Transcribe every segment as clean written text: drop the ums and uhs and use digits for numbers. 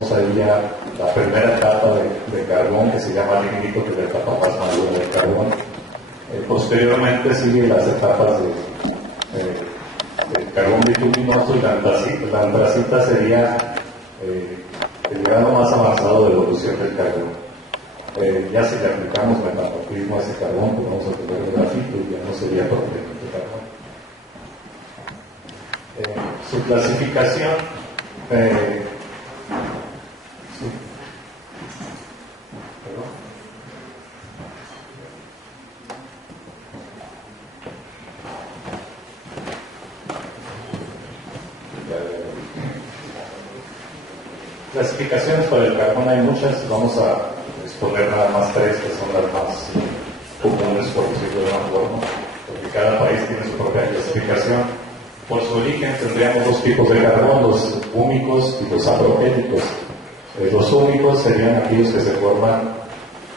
ahí ya la primera etapa de carbón, que se llama lignito, que es la etapa más madura del carbón. Posteriormente siguen las etapas del carbón bituminoso, y la antracita sería el grado más avanzado de evolución del carbón. Ya si le aplicamos metamorfismo a ese carbón, pues vamos a tener un grafito y ya no sería propiamente carbón. Su clasificación, clasificaciones para el carbón hay muchas, vamos a exponer nada más tres, que son las más comunes, por decirlo de una forma, porque cada país tiene su propia clasificación. Por su origen tendríamos dos tipos de carbón, los húmicos y los apropélicos. Los húmicos serían aquellos que se forman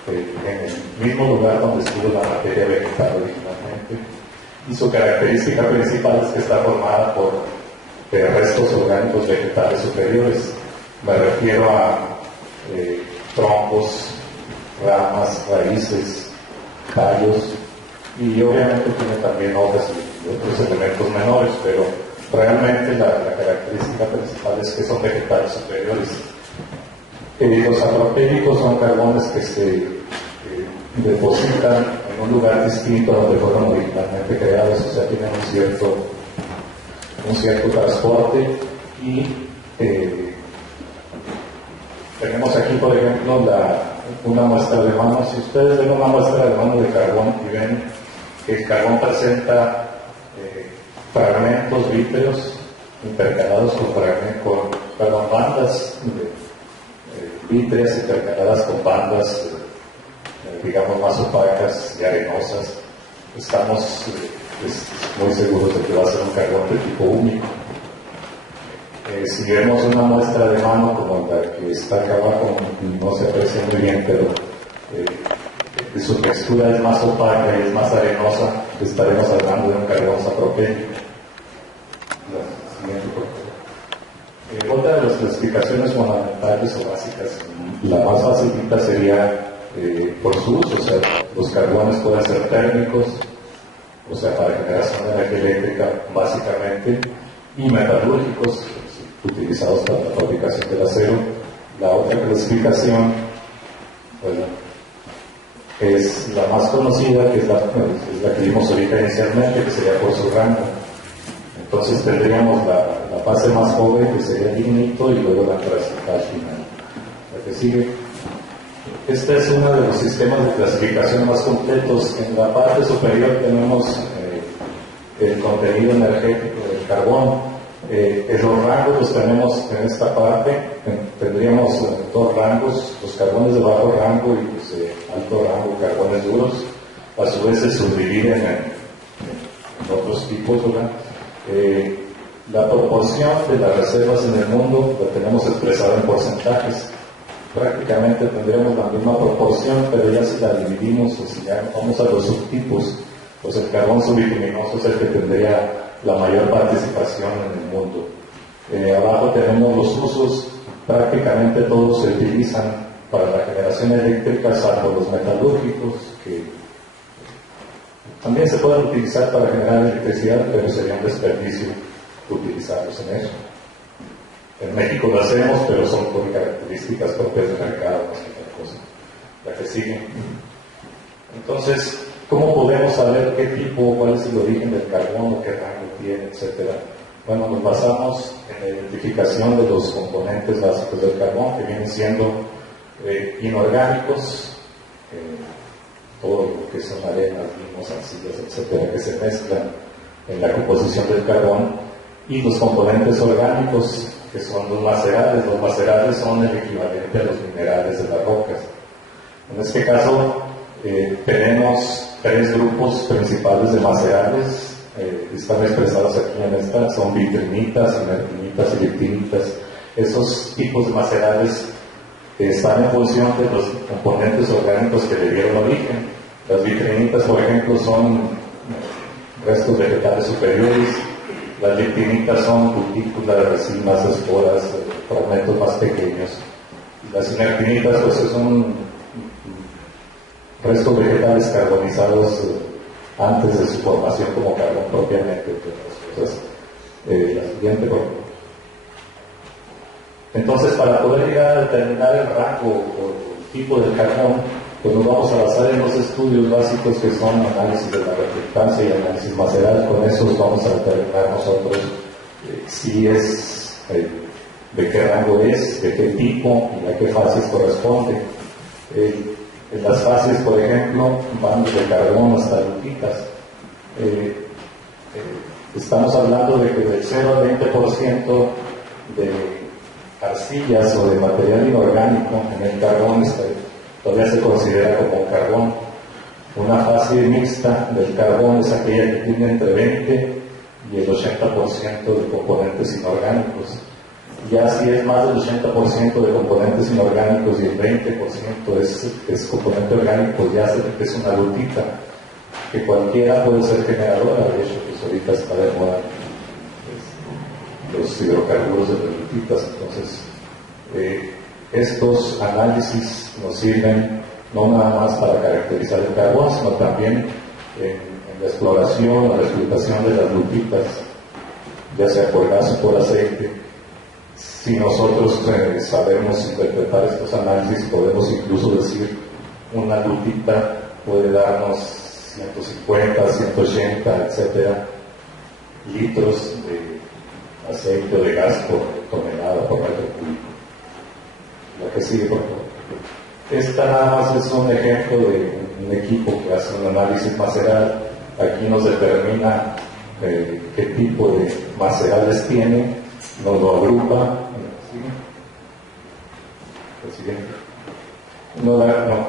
en el mismo lugar donde estuvo la materia vegetal originalmente, y su característica principal es que está formada por restos orgánicos vegetales superiores. Me refiero a troncos, ramas, raíces, tallos, y obviamente tiene también hojas y otros elementos menores, pero realmente la característica principal es que son vegetales superiores. Los apropélicos son carbones que se depositan en un lugar distinto a donde fueron originalmente creados, o sea, tienen un cierto transporte. Y tenemos aquí, por ejemplo, una muestra de mano. Si ustedes ven una muestra de mano de carbón y ven que el carbón presenta fragmentos vítreos intercalados con bandas vítreas intercaladas con bandas, digamos, más opacas y arenosas, estamos muy seguros de que va a ser un carbón de tipo húmico. Si vemos una muestra de mano como la que está acá abajo, no se aprecia muy bien, pero su textura es más opaca y es más arenosa, estaremos hablando de un carbón sapropélico. Otra de las clasificaciones fundamentales o básicas, la más facilita sería por su uso, o sea, los carbones pueden ser térmicos, o sea, para generación de energía eléctrica básicamente, y metalúrgicos, utilizados para la fabricación del acero. La otra clasificación, bueno, es la más conocida, que es la que vimos ahorita inicialmente, que sería por su rango. Entonces tendríamos la fase más joven, que sería el lignito, y luego la antracita final. La que sigue. Este es uno de los sistemas de clasificación más completos. En la parte superior tenemos el contenido energético del carbón. Los rangos los tenemos en esta parte. Tendríamos dos rangos, los carbones de bajo rango y los de alto rango, carbones duros. A su vez se subdividen en otros tipos, ¿verdad? La proporción de las reservas en el mundo la tenemos expresada en porcentajes. Prácticamente tendríamos la misma proporción, pero ya si la dividimos, o si ya vamos a los subtipos, pues el carbón subituminoso es el que tendría la mayor participación en el mundo. Abajo tenemos los usos. Prácticamente todos se utilizan para la generación eléctrica, salvo los metalúrgicos, que también se pueden utilizar para generar electricidad, pero sería un desperdicio utilizarlos en eso. En México lo hacemos, pero son por características propias del mercado, más que otra cosa. La que sigue. Entonces, ¿cómo podemos saber qué tipo, cuál es el origen del carbón, o qué rango tiene, etcétera? Bueno, nos basamos en la identificación de los componentes básicos del carbón, que vienen siendo inorgánicos, todo lo que son arenas, limos, arcillas, etcétera, que se mezclan en la composición del carbón, y los componentes orgánicos, que son los macerales. Los macerales son el equivalente a los minerales de las rocas. En este caso, tenemos tres grupos principales de macerales, están expresados aquí en esta, son vitrinitas, inertinitas y leptinitas. Esos tipos de macerales están en función de los componentes orgánicos que le dieron origen. Las vitrinitas, por ejemplo, son restos vegetales superiores. Las leptinitas son cutículas, resinas, esporas, fragmentos más pequeños. Las inertinitas pues son restos vegetales carbonizados antes de su formación como carbón propiamente, entre otras cosas. La siguiente, por favor. Entonces, para poder llegar a determinar el rango o el tipo del carbón, pues nos vamos a basar en los estudios básicos que son análisis de la reflectancia y análisis maceral. Con esos vamos a determinar nosotros si es, de qué rango es, de qué tipo y a qué fases corresponde. En las fases, por ejemplo, van desde carbón hasta lutitas. Estamos hablando de que del 0 al 20% de arcillas o de material inorgánico en el carbón todavía se considera como carbón. Una fase mixta del carbón es aquella que tiene entre 20 y el 80% de componentes inorgánicos. Ya si es más del 80% de componentes inorgánicos y el 20% es componente orgánico, ya es una lutita, que cualquiera puede ser generadora. De hecho, pues ahorita está de moda los hidrocarburos de lutitas. Entonces, estos análisis nos sirven no nada más para caracterizar el carbón, sino también en la exploración, la explotación de las lutitas, ya sea por gas o por aceite. Si nosotros sabemos interpretar estos análisis, podemos incluso decir una lutita puede darnos 150, 180, etcétera, litros de aceite o de gas por tonelada por metro cúbico. La que sigue, por favor. Esta nada más es un ejemplo de un equipo que hace un análisis maceral. Aquí nos determina qué tipo de macerales tiene, nos lo agrupa. El siguiente. No,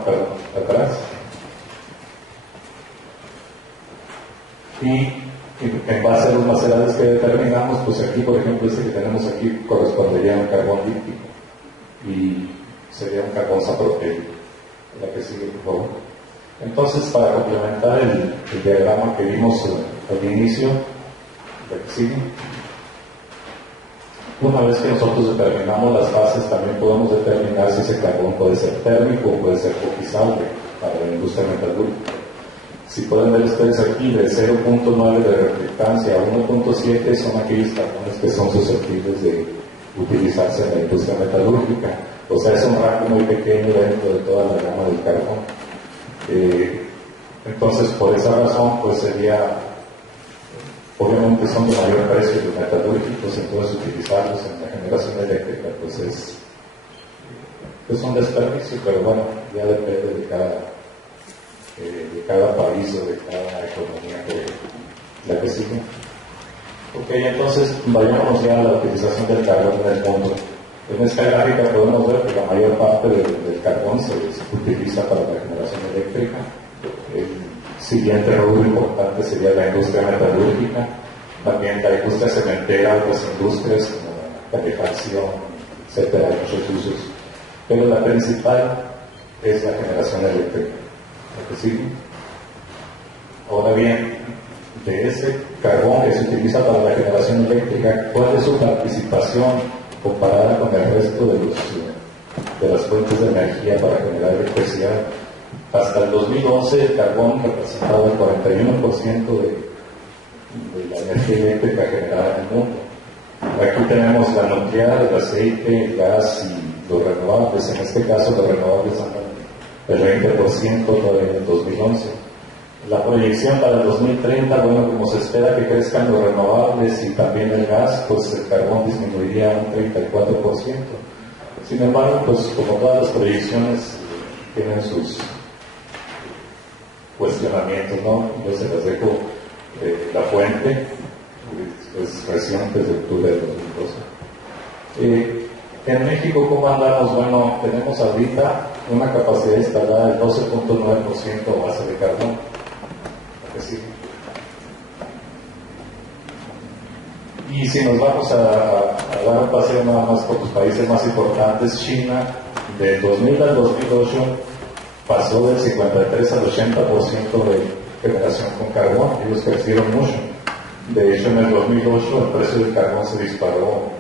perdón, atrás. Y en base a los macerales que determinamos, pues aquí, por ejemplo, este que tenemos aquí correspondería a un carbón líquido y sería un carbón sapropélico. La que sigue, por favor. Entonces, para complementar el diagrama que vimos al inicio, la que sigue. Una vez que nosotros determinamos las fases, también podemos determinar si ese carbón puede ser térmico o puede ser coquizable para la industria metalúrgica. Si pueden ver ustedes aquí, de 0.9 de reflectancia a 1.7 son aquellos carbones que son susceptibles de utilizarse en la industria metalúrgica. O sea, es un rango muy pequeño dentro de toda la gama del carbón. Entonces, por esa razón, pues sería, obviamente son de mayor precio los metalúrgicos, entonces utilizarlos en la generación eléctrica, pues es un desperdicio, pero bueno, ya depende de cada país o de cada economía la que sigue. Ok, entonces vayamos ya a la utilización del carbón en el mundo. En esta gráfica podemos ver que la mayor parte del carbón se utiliza para la generación eléctrica. El siguiente rubro importante sería la industria metalúrgica, también la industria cementera, otras industrias como la calefacción, etcétera, hay muchos usos. Pero la principal es la generación eléctrica. ¿La que sigue? Ahora bien, de ese carbón que se utiliza para la generación eléctrica, ¿cuál es su participación comparada con el resto de las fuentes de energía para generar electricidad? Hasta el 2011 el carbón representaba el 41% de la energía eléctrica generada en el mundo. Aquí tenemos la nuclear, el aceite, el gas y los renovables. En este caso los renovables son el 20% todavía en el 2011. La proyección para el 2030, bueno, como se espera que crezcan los renovables y también el gas, pues el carbón disminuiría un 34%. Sin embargo, pues como todas las proyecciones tienen sus cuestionamientos, ¿no? Yo se les dejo la fuente, es reciente, de octubre de 2012. En México, ¿cómo andamos? Bueno, tenemos ahorita una capacidad instalada del 12.9% base de carbón. Sí. Y si nos vamos a dar un paseo nada más por los países más importantes, China, del 2000 al 2008 pasó del 53 al 80% de generación con carbón. Ellos crecieron mucho. De hecho, en el 2008 el precio del carbón se disparó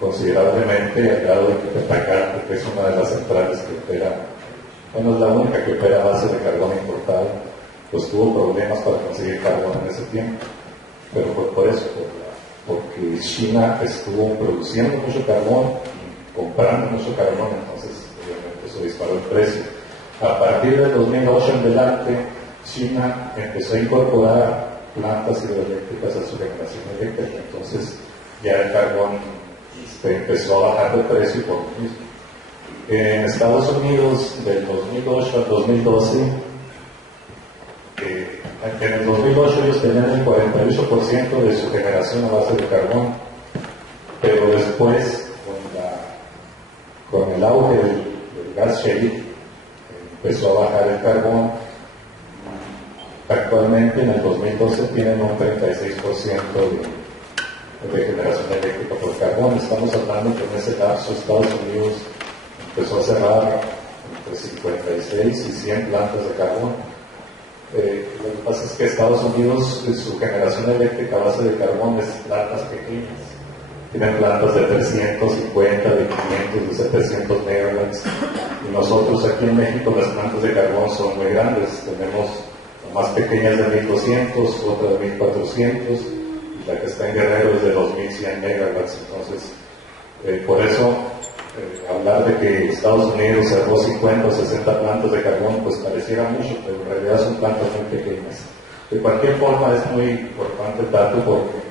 considerablemente al grado de que Petacate, que es una de las centrales que opera, bueno, es la única que opera a base de carbón importado, pues tuvo problemas para conseguir carbón en ese tiempo. Pero fue por eso, porque China estuvo produciendo mucho carbón y comprando mucho carbón, entonces obviamente eso disparó el precio. A partir del 2008 en adelante, China empezó a incorporar plantas hidroeléctricas a su generación eléctrica, entonces ya el carbón empezó a bajar de precio y por lo mismo. En Estados Unidos, del 2008 al 2012, en el 2008 ellos tenían el 48% de su generación a base de carbón, pero después, con el auge del gas shale, empezó a bajar el carbón. Actualmente, en el 2012, tienen un 36% de generación eléctrica por carbón. Estamos hablando que en ese lapso Estados Unidos empezó a cerrar entre 56 y 100 plantas de carbón. Lo que pasa es que Estados Unidos, su generación eléctrica a base de carbón es plantas pequeñas. Tienen plantas de 350, de 500, de 700 megawatts. Y nosotros aquí en México las plantas de carbón son muy grandes. Tenemos las más pequeñas de 1200, otras de 1400, y la que está en Guerrero es de 2100 megawatts. Entonces, por eso, hablar de que Estados Unidos cerró 50 o 60 plantas de carbón, pues pareciera mucho, pero en realidad son plantas muy pequeñas. De cualquier forma, es muy importante el dato porque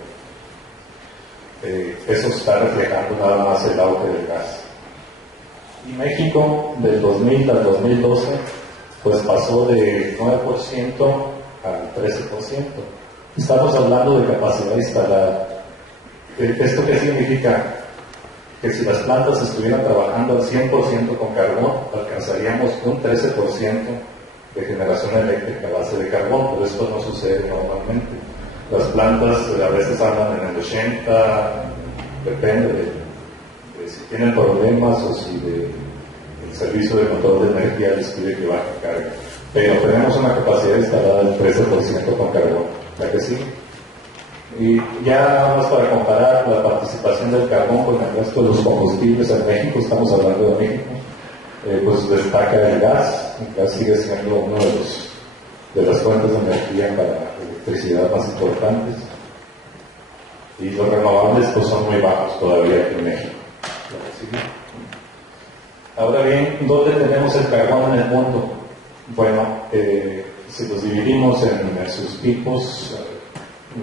eso está reflejando nada más el auge del gas. Y México, del 2000 al 2012, pues pasó de 9% al 13%. Estamos hablando de capacidad instalada. ¿Esto qué significa? Que si las plantas estuvieran trabajando al 100% con carbón, alcanzaríamos un 13% de generación eléctrica a base de carbón, pero esto no sucede normalmente. Las plantas a veces andan en el 80%, depende de si tienen problemas o si el servicio de control de energía les pide que baje carga. Pero tenemos una capacidad instalada del 13% con carbón, ¿ya que sí? Y ya nada más para comparar la participación del carbón con el resto de los combustibles en México, estamos hablando de México, pues destaca el gas. El gas sigue siendo uno de las fuentes de energía para electricidad más importantes, y los renovables pues son muy bajos todavía aquí en México. Ahora bien, ¿dónde tenemos el carbón en el mundo? Bueno, si los dividimos en sus tipos,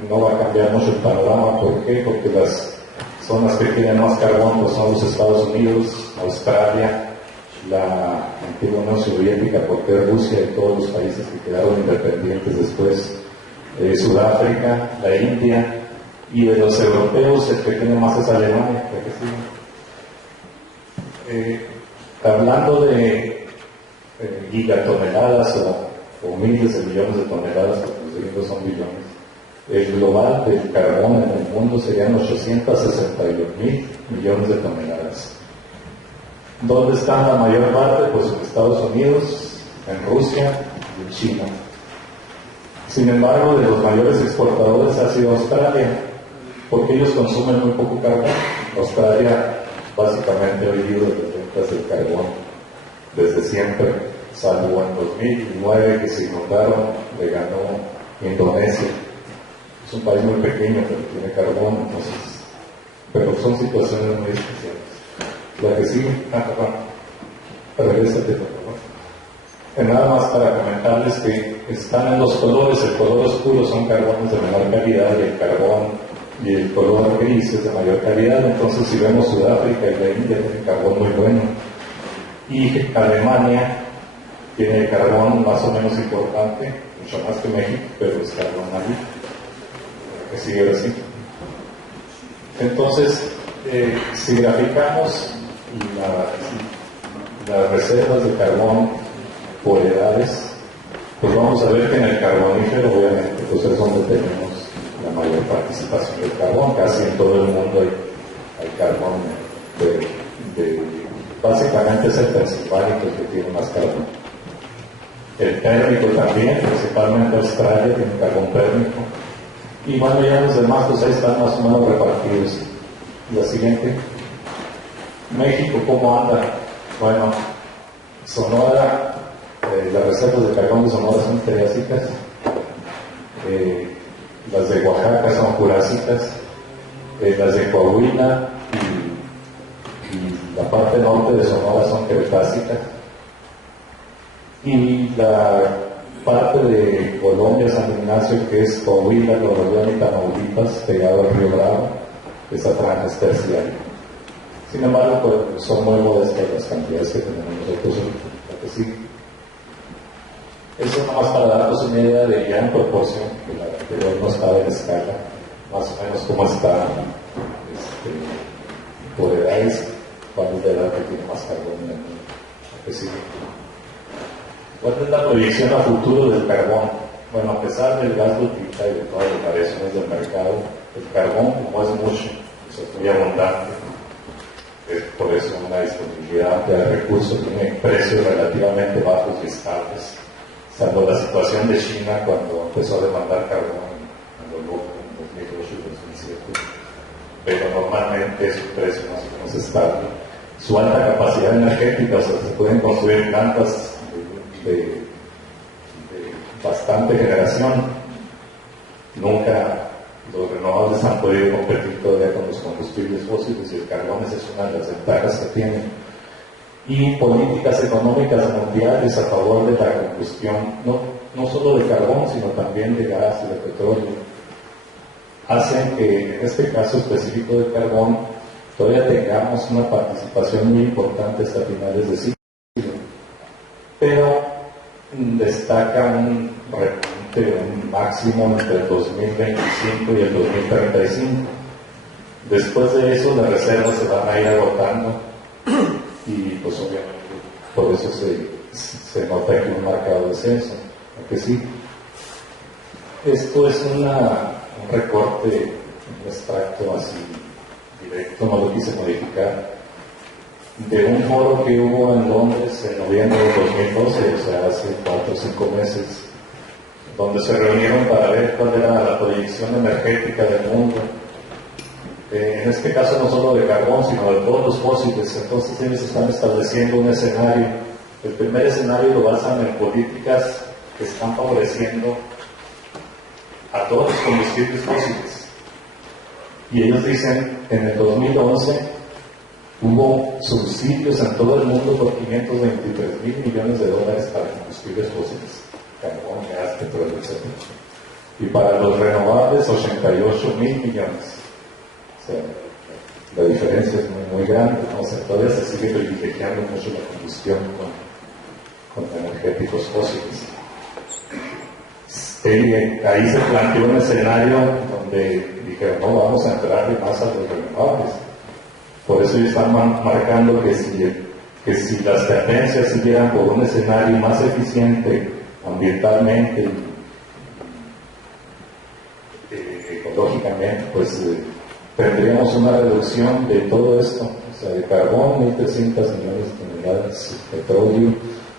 no va a cambiar mucho el panorama. ¿Por qué? Porque las zonas que tienen más carbón pues son los Estados Unidos, Australia, la antigua Unión Soviética, porque es Rusia y todos los países que quedaron independientes después, Sudáfrica, la India, y de los europeos el que tiene más es Alemania, hablando de gigatoneladas o miles de millones de toneladas, porque los gringos son billones. El global del carbón en el mundo serían 862 mil millones de toneladas. ¿Dónde están la mayor parte? Pues en Estados Unidos, en Rusia y en China. Sin embargo, de los mayores exportadores ha sido Australia, porque ellos consumen muy poco carbón. Australia básicamente ha vivido de las ventas del carbón desde siempre, salvo en 2009 que se inundaron, le ganó Indonesia. Es un país muy pequeño, pero tiene carbón, entonces, pero son situaciones muy especiales. La que sigue, regrésate, por favor. Nada más para comentarles que están en los colores. El color oscuro son carbones de menor calidad y el carbón y el color gris es de mayor calidad. Entonces, si vemos Sudáfrica y la India tienen carbón muy bueno, y Alemania tiene carbón más o menos importante, mucho más que México, pero es carbón allí, que sigue así. Entonces, si graficamos las reservas de carbón por edades, pues vamos a ver que en el carbonífero, obviamente, pues es donde tenemos la mayor participación del carbón. Casi en todo el mundo hay carbón básicamente es el pensilvánico el que tiene más carbón. El térmico también, principalmente Australia tiene carbón térmico. Y bueno, ya los demás, pues ahí están más o menos repartidos. La siguiente. México, ¿cómo anda? Bueno, Sonora, las reservas de carbón de Sonora son triásicas, las de Oaxaca son jurásicas, las de Coahuila y la parte norte de Sonora son cretácicas, y la parte de Colombia, San Ignacio, que es Coahuila, Nuevo León y Tamaulipas, pegado al Río Bravo, esa franja es terciaria. Sin embargo, pues, son muy modestas las cantidades que tenemos nosotros en que sí. Eso nomás para darnos una idea de ya en proporción, que la anterior no estaba en escala, más o menos cómo está por edades, cuál es la edad que tiene más carbón en el mundo. Que sí. ¿Cuál es la proyección a futuro del carbón? Bueno, a pesar del gas de utilidad y de todas las variaciones del mercado, el carbón, como es mucho, es muy abundante, es por eso una disponibilidad amplia de recursos, tiene precios relativamente bajos y estables, salvo la situación de China cuando empezó a demandar carbón en 2008 y 2007, pero normalmente es un precio más o menos estable. Su alta capacidad energética, o sea, se pueden construir plantas de bastante generación. Nunca los renovables han podido competir todavía con los combustibles fósiles y el carbón es una de las ventajas que tienen. Y políticas económicas mundiales a favor de la combustión, no solo de carbón, sino también de gas y de petróleo, hacen que en este caso específico del carbón todavía tengamos una participación muy importante hasta finales de siglo. Pero destaca un repunte, un máximo entre el 2025 y el 2035. Después de eso las reservas se van a ir agotando y pues obviamente por eso se nota aquí un marcado descenso, aunque sí. Esto es un recorte, un extracto así directo, no lo quise modificar, de un foro que hubo en Londres en noviembre de 2012, o sea, hace 4 o 5 meses, donde se reunieron para ver cuál era la proyección energética del mundo. En este caso no solo de carbón, sino de todos los fósiles. Entonces ellos están estableciendo un escenario. El primer escenario lo basan en políticas que están favoreciendo a todos los combustibles fósiles. Y ellos dicen, en el 2011 hubo subsidios en todo el mundo por 523.000 millones de dólares para combustibles fósiles, carbón, gas, petróleo, etc. Y para los renovables, 88.000 millones. O sea, la diferencia es muy, muy grande, ¿no? O sea, todavía se sigue privilegiando mucho la combustión con energéticos fósiles. Ahí se planteó un escenario donde dijeron, no, vamos a entrarle más a los renovables. Por eso ellos están marcando que si las tendencias siguieran por un escenario más eficiente ambientalmente, ecológicamente, pues tendríamos una reducción de todo esto, o sea, de carbón, 1.300 millones de toneladas, petróleo,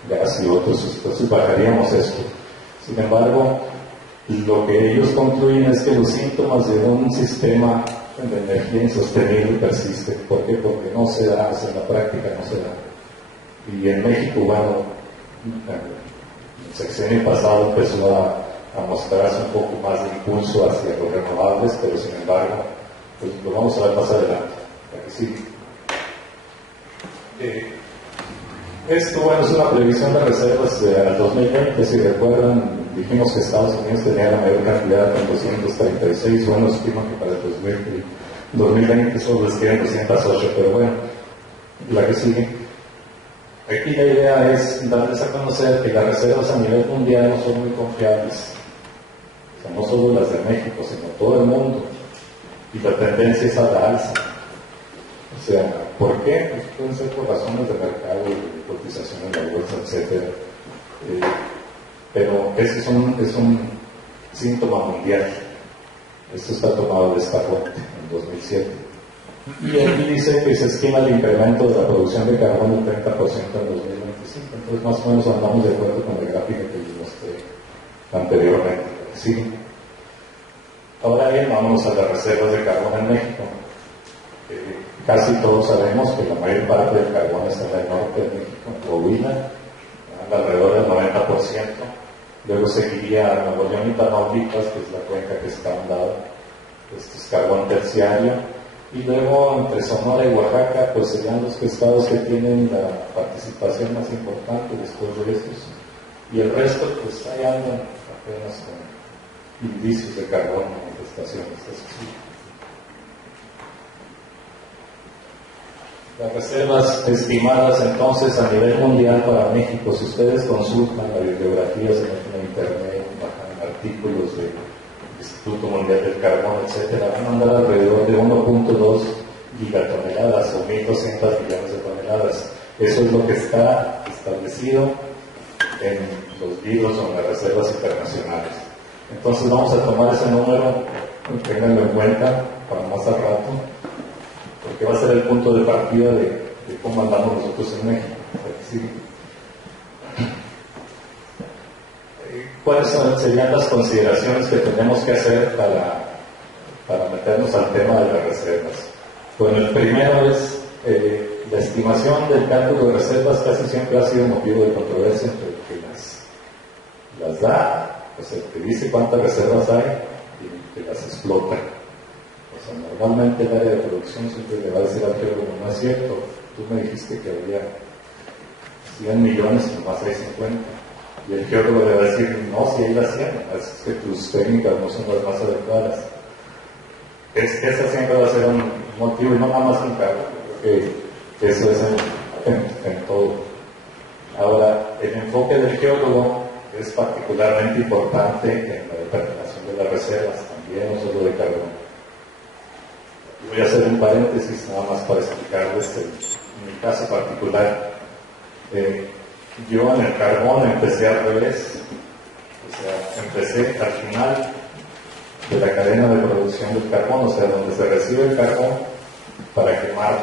gas y otros, entonces bajaríamos esto. Sin embargo, lo que ellos concluyen es que los síntomas de un sistema de energía insostenible persisten. ¿Por qué? Porque no se da, en la práctica no se da. Y en México, bueno, el sexenio pasado empezó a mostrarse un poco más de impulso hacia los renovables, pero sin embargo, pues lo vamos a ver más adelante. Sí. Esto, bueno, es una previsión de reservas al 2020. Si recuerdan, dijimos que Estados Unidos tenía la mayor cantidad con 236. Bueno, estima que para el 2020 solo les quedan 208, pero bueno, la que sigue. Aquí la idea es darles a conocer que las reservas a nivel mundial no son muy confiables. O sea, no solo las de México, sino todo el mundo. Y la tendencia es a la alza. O sea, ¿por qué? Pues pueden ser por razones de mercado, de cotización en la bolsa, etc. Pero ese es un síntoma mundial. Esto está tomado de esta fuente, en 2007. Y aquí dice que se estima el incremento de la producción de carbono del 30% en 2025. Entonces, más o menos andamos de acuerdo con la gráfica que les mostré anteriormente. ¿Sí? Ahora bien, vamos a las reservas de carbono en México. casi todos sabemos que la mayor parte del carbón está en el norte de México, en Coahuila, alrededor del 90%. Luego seguiría Nuevo León y Tamaulipas, que es la cuenca que está a un lado. Este es carbón terciario. Y luego entre Sonora y Oaxaca, pues serían los estados que tienen la participación más importante después de estos. Y el resto, pues ahí andan apenas con indicios de carbón en manifestaciones. Las reservas estimadas entonces a nivel mundial para México, si ustedes consultan la bibliografía, se meten en internet, bajan artículos del Instituto Mundial del Carbón, etcétera, van a andar alrededor de 1.2 gigatoneladas o 1.200 millones de toneladas. Eso es lo que está establecido en los libros o en las reservas internacionales. Entonces vamos a tomar ese número, ténganlo en cuenta para más al rato, porque va a ser el punto de partida de cómo andamos nosotros en México. ¿Sí? ¿Cuáles serían las consideraciones que tenemos que hacer para meternos al tema de las reservas? Bueno, el primero es la estimación del cálculo de reservas casi siempre ha sido motivo de controversia entre el que las da, pues el que dice cuántas reservas hay y el que las explota. O sea, normalmente el área de producción siempre le va a decir al geólogo, no es cierto, tú me dijiste que había 100 millones y nomás hay 50. Y el geólogo le va a decir, no, si hay las 100, es que tus técnicas no son las más adecuadas. Esa siempre va a ser un motivo, y no nada más en cálculo, creo que eso es en todo. Ahora, el enfoque del geólogo es particularmente importante en la determinación de las reservas, también no solo de carbón. Voy a hacer un paréntesis nada más para explicarles en mi caso particular. Yo en el carbón empecé al revés, o sea, empecé al final de la cadena de producción del carbón, o sea, donde se recibe el carbón para quemarlo.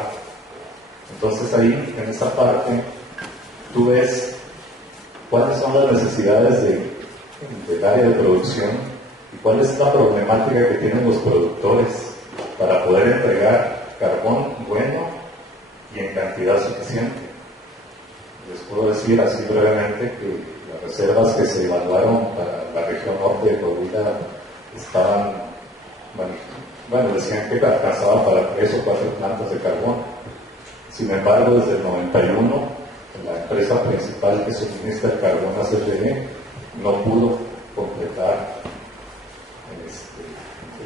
Entonces ahí, en esa parte, tú ves cuáles son las necesidades del área de producción y cuál es la problemática que tienen los productores para poder entregar carbón bueno y en cantidad suficiente. Les puedo decir así brevemente que las reservas que se evaluaron para la región norte de Coahuila estaban, bueno, decían que alcanzaba para 3 o 4 plantas de carbón. Sin embargo, desde el 91, la empresa principal que suministra el carbón a CFE no pudo completar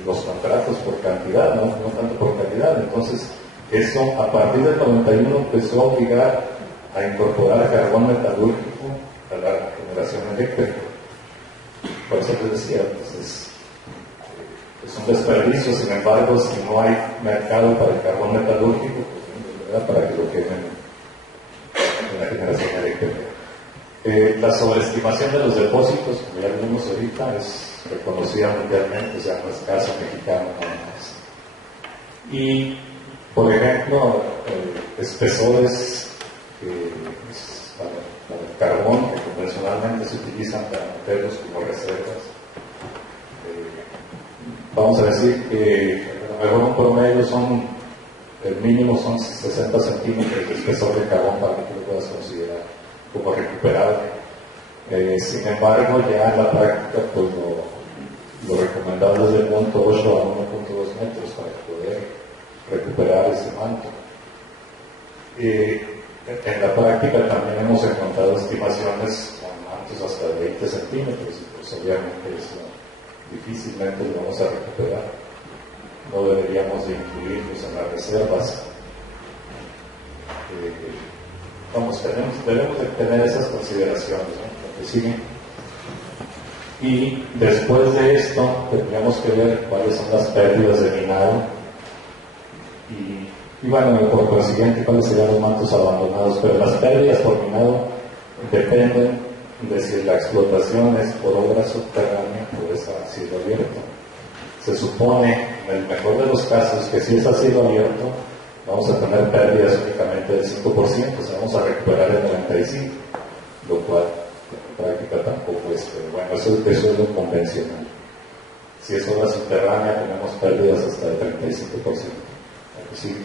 los contratos por cantidad, no tanto por calidad. Entonces, eso a partir del 91 empezó a obligar a incorporar carbón metalúrgico a la generación eléctrica. Por eso les decía, pues es un desperdicio. Sin embargo, si no hay mercado para el carbón metalúrgico, pues para que lo quemen en la generación eléctrica. La sobreestimación de los depósitos, como ya vimos ahorita, es reconocida mundialmente, o sea, no es caso mexicano nada más. Y, por ejemplo, espesores para el carbón que convencionalmente se utilizan para meterlos como reservas. Vamos a decir que a lo mejor un promedio el mínimo son 60 centímetros de espesor de carbón para que lo puedas considerar como recuperable. Sin embargo, ya en la práctica, pues lo recomendable es de 0.8 a 1.2 metros para poder recuperar ese manto. En la práctica también hemos encontrado estimaciones con mantos hasta de 20 centímetros, y pues obviamente eso difícilmente lo vamos a recuperar. No deberíamos de incluirlos en las reservas. Debemos de tener esas consideraciones, ¿no? Que siguen. Y después de esto tendríamos que ver cuáles son las pérdidas de minado y bueno, por consiguiente cuáles serían los mantos abandonados. Pero las pérdidas por minado dependen de si la explotación es por obra subterránea o es a cielo abierto. Se supone, en el mejor de los casos, que si es a cielo abierto vamos a tener pérdidas únicamente del 5%, o sea, vamos a recuperar el 95%, lo cual en la práctica tampoco es, pero bueno, eso es lo convencional. Si es obra subterránea tenemos pérdidas hasta del 35%. Sí.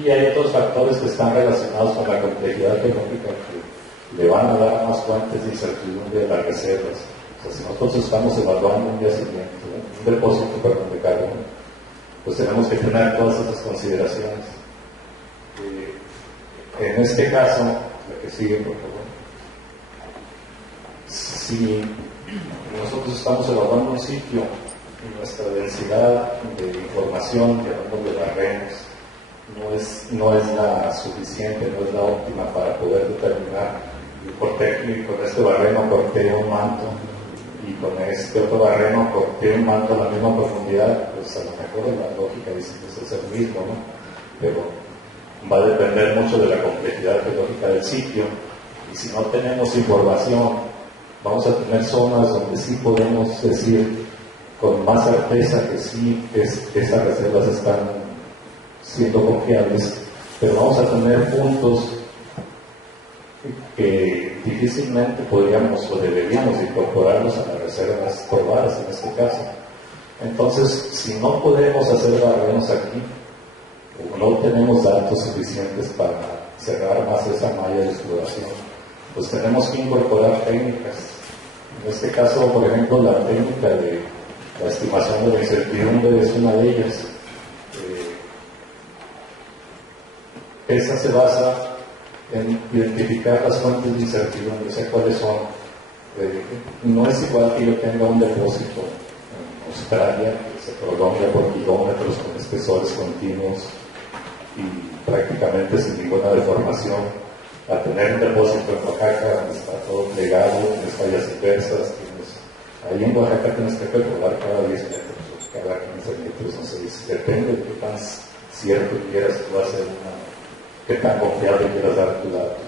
Y hay otros factores que están relacionados con la complejidad geológica que le van a dar más fuentes de incertidumbre a las reservas. O sea, si nosotros estamos evaluando un yacimiento, un depósito, perdón, de carbono, pues tenemos que tener todas esas consideraciones. En este caso, la que sigue, por favor. Si nosotros estamos evaluando un sitio y nuestra densidad de información, llamémosle barrenos, no es la suficiente, no es la óptima para poder determinar, y con este barreno corté un manto y con este otro barreno corté un manto a la misma profundidad, pues a lo mejor la lógica dice que es el mismo, ¿no? Pero va a depender mucho de la complejidad geológica del sitio, y si no tenemos información, vamos a tener zonas donde sí podemos decir con más certeza que sí esas reservas están siendo confiables, pero vamos a tener puntos que difícilmente podríamos o deberíamos incorporarlos a las reservas probadas en este caso. Entonces, si no podemos hacer barrenos aquí, o no tenemos datos suficientes para cerrar más esa malla de exploración, pues tenemos que incorporar técnicas. En este caso, por ejemplo, la técnica de la estimación de la incertidumbre es una de ellas. Esa se basa en identificar las fuentes de incertidumbre, o sea, cuáles son. No es igual que yo tenga un depósito en Australia que se prolonga por kilómetros con espesores continuos y prácticamente sin ninguna deformación, a tener un depósito en Oaxaca donde está todo plegado, tienes fallas inversas, ahí en Oaxaca tienes que calcular cada 10 metros, cada 15 metros, no sé, depende de qué tan cierto quieras tú hacer qué tan confiable quieras dar tus datos.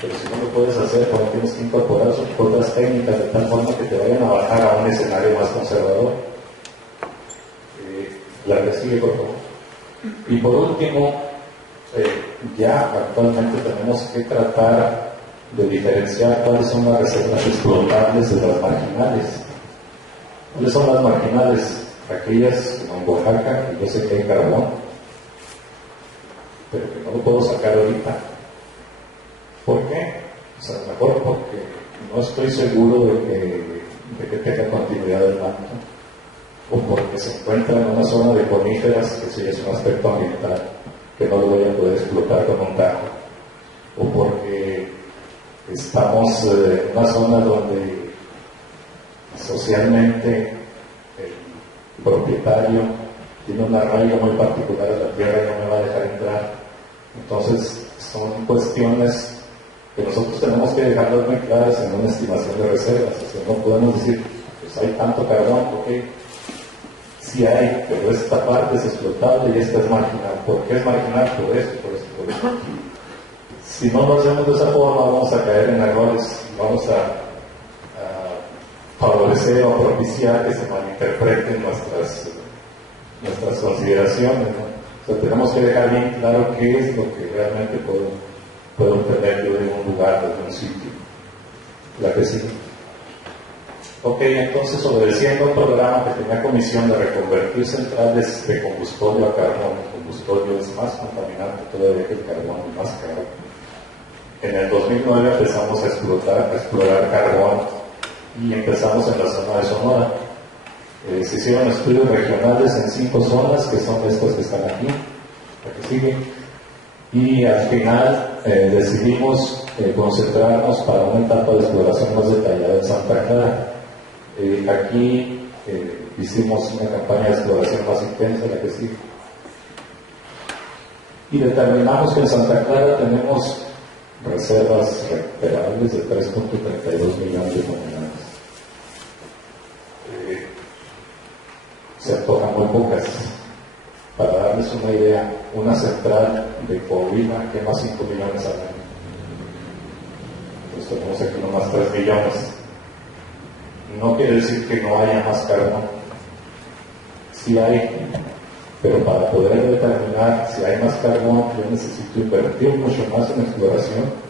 Pero si no lo puedes hacer, pues tienes que incorporar otras técnicas de tal forma que te vayan a bajar a un escenario más conservador. La que sigue, por favor. Y por último, ya actualmente tenemos que tratar de diferenciar cuáles son las reservas explotables de las marginales. ¿Cuáles son las marginales? Aquellas como en Oaxaca, que yo sé que hay carbón, pero que no lo puedo sacar ahorita. ¿Por qué? O sea, mejor porque no estoy seguro de que tenga continuidad del manto, o porque se encuentra en una zona de coníferas, que sí es un aspecto ambiental, que no lo voy a poder explotar con un tajo, o porque estamos en una zona donde socialmente el propietario tiene una arraigo muy particular de la tierra y no me va a dejar entrar. Entonces son cuestiones que nosotros tenemos que dejarlas muy claras en una estimación de reservas. O sea, no podemos decir, pues hay tanto carbón, ok, sí hay, pero esta parte es explotable y esta es marginal. ¿Por qué es marginal? Por esto, por esto, por esto. Si no lo hacemos de esa forma, vamos a caer en errores, vamos a favorecer o propiciar que se malinterpreten nuestras consideraciones, ¿no? O sea, tenemos que dejar bien claro qué es lo que realmente puedo obtener yo de un lugar, de un sitio. La que sigue. Ok, entonces, obedeciendo a un programa que tenía comisión de reconvertir centrales de combustorio a carbón, el combustorio es más contaminante todavía que el carbón, y más caro. En el 2009 empezamos a explorar carbón y empezamos en la zona de Sonora. Se hicieron estudios regionales en 5 zonas, que son estas que están aquí, la que sigue, y al final decidimos concentrarnos para una etapa de exploración más detallada en Santa Clara. Aquí hicimos una campaña de exploración más intensa, la que sigue, y determinamos que en Santa Clara tenemos reservas recuperables de 3.32 millones de toneladas. Se antojan muy pocas. Para darles una idea, una central de Coahuila quema 5 millones al año. Entonces tenemos aquí nomás 3 millones. No quiere decir que no haya más carbón. Sí hay, pero para poder determinar si hay más carbón, yo necesito invertir mucho más en exploración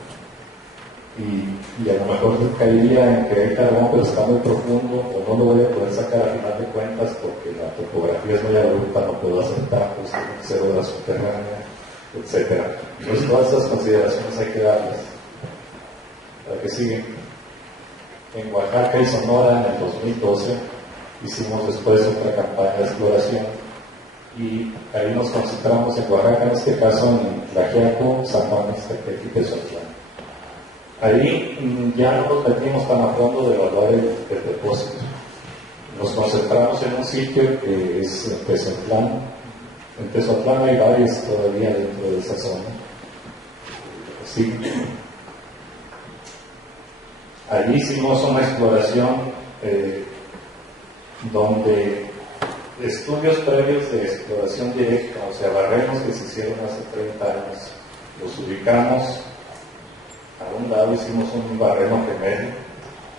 y a lo mejor caería en que hay carbón pero está muy profundo, o no lo voy a poder sacar a final de cuentas porque la topografía es muy abrupta, no puedo hacer tajos, cero de la subterránea, etcétera. Entonces todas estas consideraciones hay que darlas. La que sigue. En Oaxaca y Sonora en el 2012 hicimos después otra campaña de exploración y ahí nos concentramos en Oaxaca, en este caso en Tlaxiaco, San Juan Ixtepec y Tezotlán. Ahí ya no nos metimos tan a fondo de evaluar el depósito. Nos concentramos en un sitio que es Tezotlán. En Tezotlán hay varios todavía dentro de esa zona. Sí. Allí hicimos una exploración donde estudios previos de exploración directa, o sea, barrenos que se hicieron hace 30 años, los ubicamos a un lado, hicimos un barreno gemelo,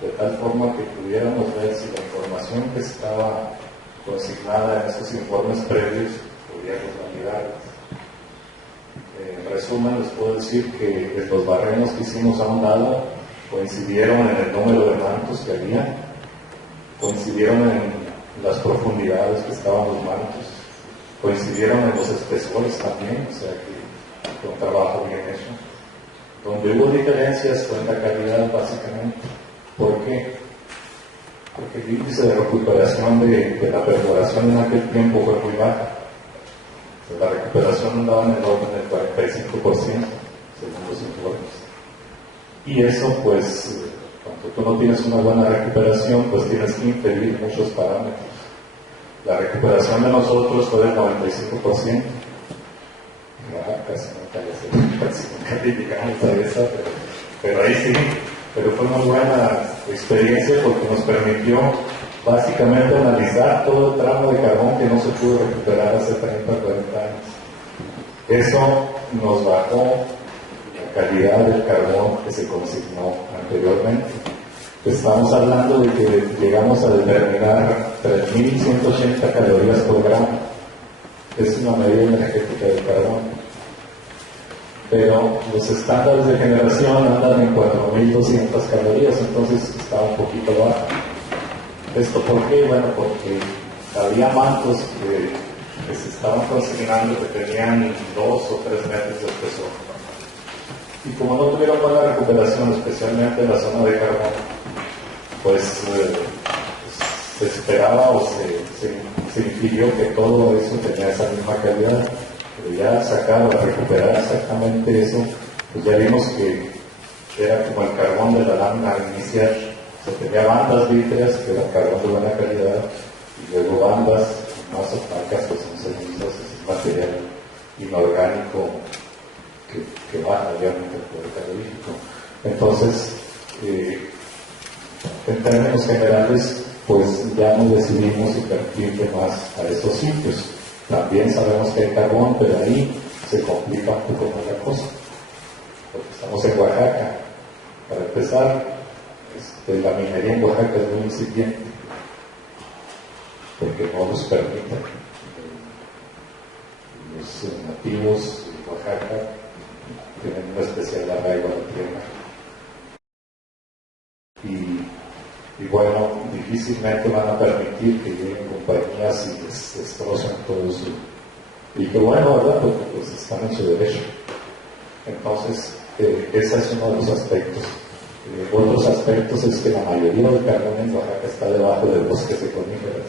de tal forma que pudiéramos ver si la información que estaba consignada en esos informes previos podíamos validarlas. En resumen, les puedo decir que los barrenos que hicimos a un lado coincidieron en el número de mantos que había, coincidieron en las profundidades que estaban los mantos, coincidieron en los espesores también, o sea que fue un trabajo bien hecho. Donde hubo diferencias fue en la calidad básicamente. ¿Por qué? Porque el índice de recuperación de la perforación en aquel tiempo fue muy baja. O sea, la recuperación andaba en el orden del 45%, según los informes. Y eso, pues, cuando tú no tienes una buena recuperación, pues tienes que inferir muchos parámetros. La recuperación de nosotros fue del 95%. Casi nunca llegamos a esa, pero ahí sí. Pero fue una buena experiencia porque nos permitió básicamente analizar todo el tramo de carbón que no se pudo recuperar hace 30 o 40 años. Eso nos bajó la calidad del carbón que se consignó anteriormente. Estamos hablando de que llegamos a determinar 3.180 calorías por gramo. Es una medida energética del carbón. Pero los estándares de generación andan en 4.200 calorías, entonces está un poquito bajo. ¿Esto por qué? Bueno, porque había mantos que se estaban consignando que tenían 2 o 3 metros de espesor. Y como no tuvieron buena recuperación, especialmente en la zona de carbón, pues se esperaba o se infirió que todo eso tenía esa misma calidad. Pero ya sacar o recuperar exactamente eso, pues ya vimos que era como el carbón de la lámina inicial. O sea, tenía bandas vítreas que eran carbón de buena calidad, y luego bandas más opacas, pues son cenizas, es material inorgánico que baja obviamente el poder calorífico. Entonces, en términos generales, pues ya nos decidimos invertirle más a estos sitios. También sabemos que hay carbón, pero ahí se complica un poco más la cosa, porque estamos en Oaxaca. Para empezar, la minería en Oaxaca es muy incipiente, porque no nos permiten. Los nativos de Oaxaca tienen un especial arraigo a la tierra. Y bueno, difícilmente van a permitir que lleguen compañías y les destrocen todo eso. Y que bueno, ¿verdad? Porque pues están en su derecho. Entonces, ese es uno de los aspectos. Otros aspectos es que la mayoría del carbón en Oaxaca está debajo de bosques de coníferas.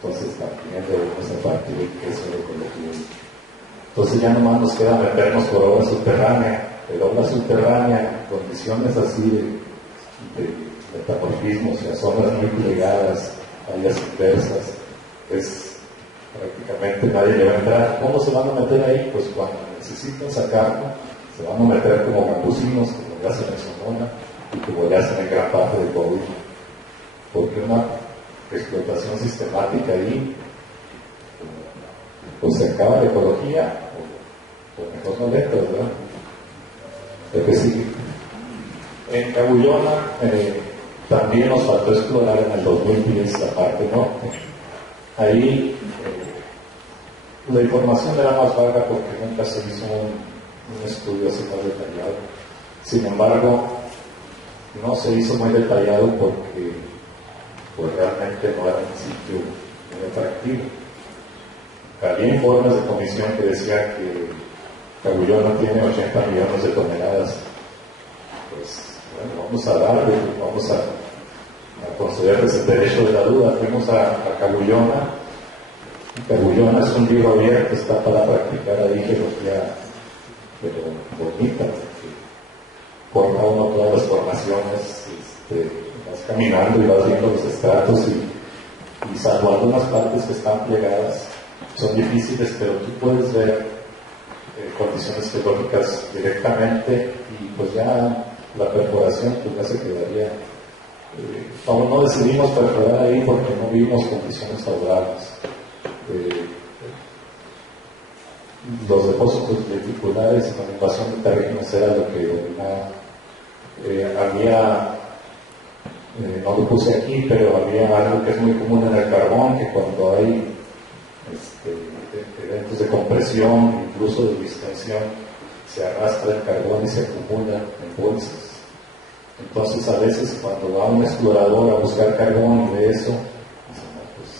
Entonces también debemos partir de eso de ecología. Entonces ya nomás nos queda meternos por obra subterránea. Pero obra subterránea, condiciones así de metamorfismo, o sea, zonas muy plegadas, áreas inversas, es prácticamente nadie le va a entrar. ¿Cómo se van a meter ahí? Pues cuando necesitan sacarlo, se van a meter como gambusinos, como ya hacen en Sonora y como ya hacen en gran parte de Coahuila, porque una explotación sistemática ahí pues se acaba la ecología, o mejor no lento, ¿verdad? Lo que sigue. En Cabullona también nos faltó explorar en el 2010 la parte norte. Ahí la información era más vaga porque nunca se hizo un estudio así más detallado. Sin embargo, no se hizo muy detallado porque pues, realmente no era un sitio muy atractivo. Había informes de comisión que decían que Cabullona tiene 80 millones de toneladas. Pues bueno, vamos a darle, vamos a concederles el derecho de la duda. Fuimos a Cabullona. Cabullona es un libro abierto, está para practicar ahí geología, pero bonita, porque corta uno todas las formaciones, vas caminando y vas viendo los estratos y salvo algunas partes que están plegadas, son difíciles, pero tú puedes ver condiciones geológicas directamente y pues ya la perforación pues ya se quedaría. Aún no decidimos perforar ahí porque no vimos condiciones favorables. Los depósitos reticulares con invasión de terrenos era lo que dominaba. No lo puse aquí, pero había algo que es muy común en el carbón, que cuando hay eventos de compresión, incluso de distensión, se arrastra el carbón y se acumula en bolsas. Entonces a veces cuando va un explorador a buscar carbón y ve eso, dice, no, pues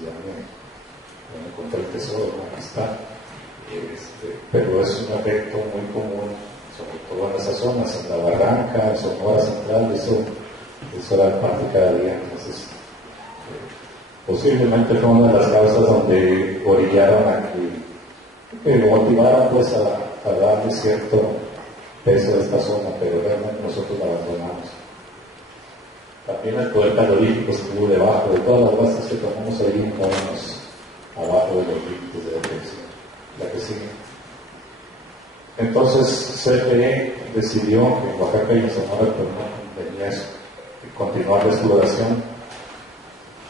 ya me encontré el tesoro, ¿no? Aquí está. Pero es un efecto muy común, sobre todo en esas zonas, en la Barranca, en Sonora Central, eso era parte cada día. Entonces, posiblemente fue una de las causas donde orillaron a que lo motivaron pues a darle cierto peso a esta zona, pero realmente nosotros la abandonamos. También el poder calorífico estuvo debajo de todas las bases que tomamos ahí, movimos abajo de los límites de depresión. La que sigue. Entonces CFE decidió que en Oaxaca y en Sonora pues no tenía continuar la exploración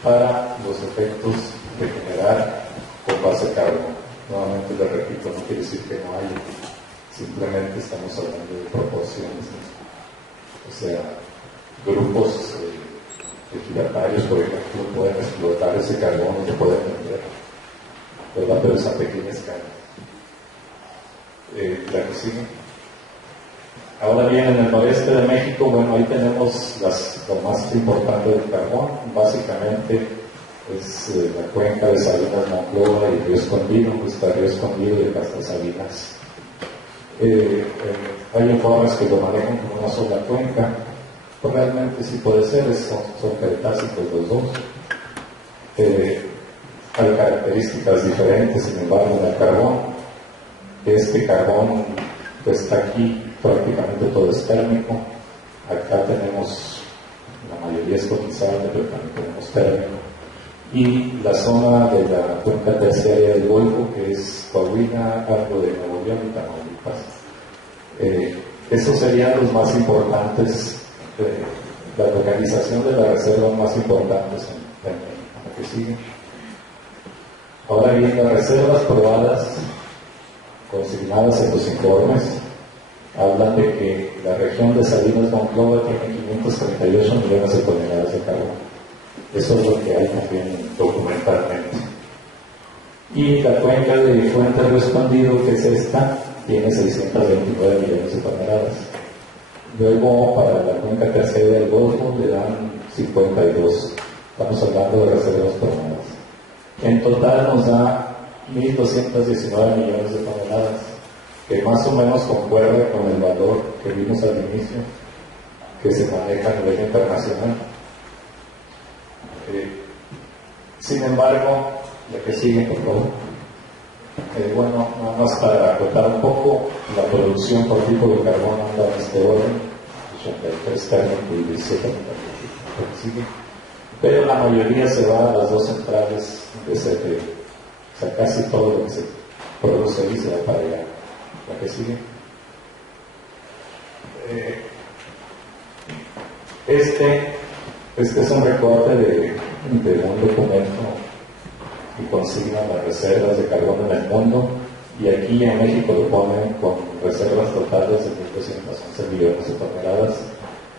para los efectos de generar con base carbón. Nuevamente le repito, no quiere decir que no haya, simplemente estamos hablando de proporciones, ¿no? O sea, grupos ejidatarios, por ejemplo, pueden explotar ese carbón y lo pueden vender, ¿verdad? Pero es a pequeña escala. La que sigue. Ahora bien, en el noreste de México, bueno, ahí tenemos lo más importante del carbón. Básicamente es la cuenca de Salinas Monclova y Río Escondido, está Río Escondido y hasta Salinas. Hay informes que lo manejan como una sola cuenca. Pues realmente sí puede ser, son caretásicos los dos. Hay características diferentes, sin embargo, en el carbón. Este carbón pues, está aquí, prácticamente todo es térmico. Acá tenemos, la mayoría es cotizable, pero también tenemos térmico. Y la zona de la cuenca terciaria del Golfo, que es Coahuila, algo de Nuevo León y Tamaulipas. Esos serían los más importantes, la localización de las reservas más importantes en México. ¿La que sigue? Ahora bien, las reservas probadas consignadas en los informes hablan de que la región de Salinas Monclova tiene 538 millones de toneladas de carbón. Eso es lo que hay también documentalmente. Y la cuenca de Fuente Río Escondido, que es esta, tiene 629 millones de toneladas. Luego, para la cuenca terciaria del Golfo, le dan 52. Estamos hablando de reservas probadas. En total nos da 1.219 millones de toneladas, que más o menos concuerda con el valor que vimos al inicio, que se maneja a nivel internacional. Sin embargo, la que sigue, por favor. Bueno, nada más para acotar un poco, la producción por tipo de carbono anda en este orden, 83 térmico y 17 sigue. Pero la mayoría se va a las dos centrales de CFE. O sea, casi todo lo que se produce ahí se va para allá. La que sigue. Este es un recorte de un documento que consigna las reservas de carbono en el mundo, y aquí en México lo ponen con reservas totales de 1.211 millones de toneladas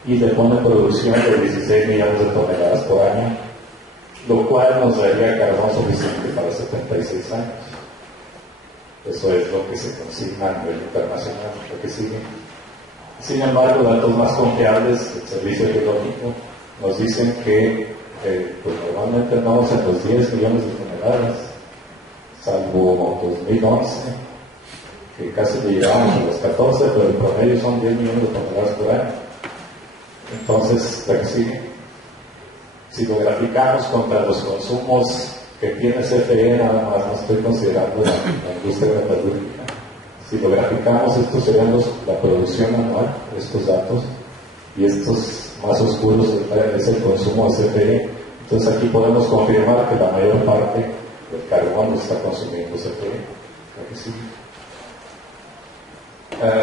y le ponen producción de 16 millones de toneladas por año, lo cual nos daría carbón suficiente para 76 años. Eso es lo que se consigna a nivel internacional, lo que sigue. Sin embargo, datos más confiables del Servicio Geológico nos dicen que pues normalmente andamos en los 10 millones de toneladas, salvo 2011, que casi llegamos a los 14, pero el promedio son 10 millones de toneladas por año. Entonces, la que sigue, si lo graficamos contra los consumos que tiene CFE, nada más, no estoy considerando la industria metalúrgica. Si lo graficamos, estos serían la producción anual, estos datos, y estos más oscuros es el consumo de CFE. Entonces aquí podemos confirmar que la mayor parte del carbón lo está consumiendo CFE. Sí.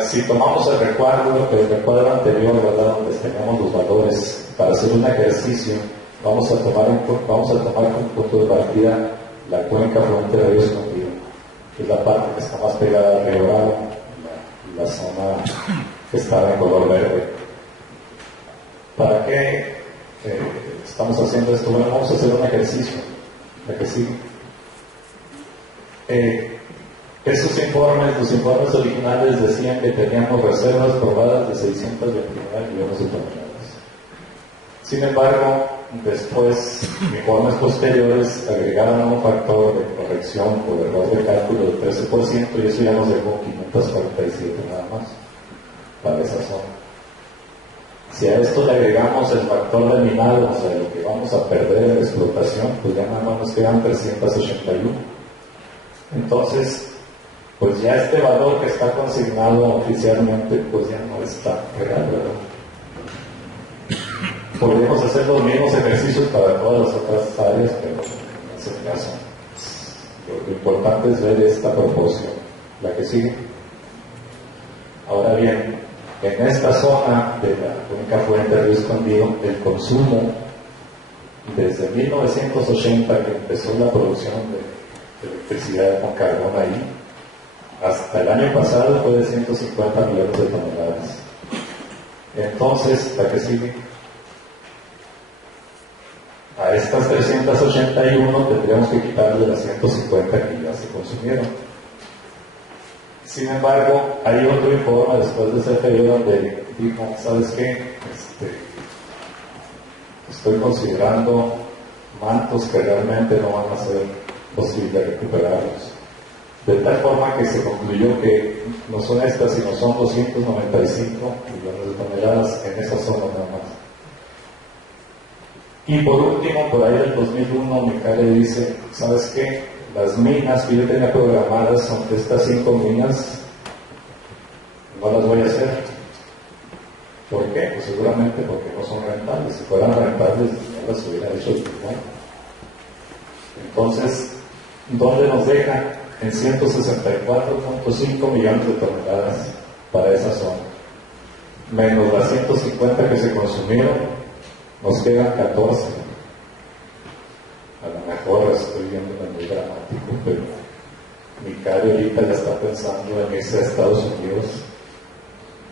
Si tomamos el recuadro anterior, ¿verdad?, donde teníamos los valores, para hacer un ejercicio, vamos a tomar como punto de partida la cuenca frontera Río Escondido, que es la parte que está más pegada al Río Bravo, la zona que está en color verde. ¿Para qué estamos haciendo esto? Bueno, vamos a hacer un ejercicio, la que sigue. Esos informes, los informes originales decían que teníamos reservas probadas de 629 millones de toneladas. Sin embargo, después, informes posteriores agregaron un factor de corrección por error de cálculo del 13% y eso ya nos dejó 547 nada más para esa zona. Si a esto le agregamos el factor de minado, o sea, lo que vamos a perder en explotación, pues ya nada más nos quedan 381. Entonces, pues ya este valor que está consignado oficialmente, pues ya no está real, ¿verdad? Podríamos hacer los mismos ejercicios para todas las otras áreas, pero en ese caso, lo importante es ver esta proporción, la que sigue. Ahora bien, en esta zona de la única fuente Río Escondido, el consumo, desde 1980, que empezó la producción de electricidad con carbón ahí, hasta el año pasado fue de 150 millones de toneladas. Entonces, la que sigue, a estas 381 tendríamos que quitarle las 150 que ya se consumieron. Sin embargo, hay otro informe después de ese periodo donde dijo, ¿sabes qué? Estoy considerando mantos que realmente no van a ser posible recuperarlos. De tal forma que se concluyó que no son estas, sino son 295 millones de toneladas en esa zona nada más. Y por último, por ahí del 2001, Micale dice, ¿sabes qué? Las minas que yo tenía programadas, son estas 5 minas, no las voy a hacer. ¿Por qué? Pues seguramente porque no son rentables. Si fueran rentables, ya las hubiera hecho el primero. Entonces, ¿dónde nos deja? En 164.5 millones de toneladas para esa zona. Menos las 150 que se consumieron, nos quedan 14. A lo mejor estoy viendo muy dramático, pero Micale ahorita ya está pensando en irse a Estados Unidos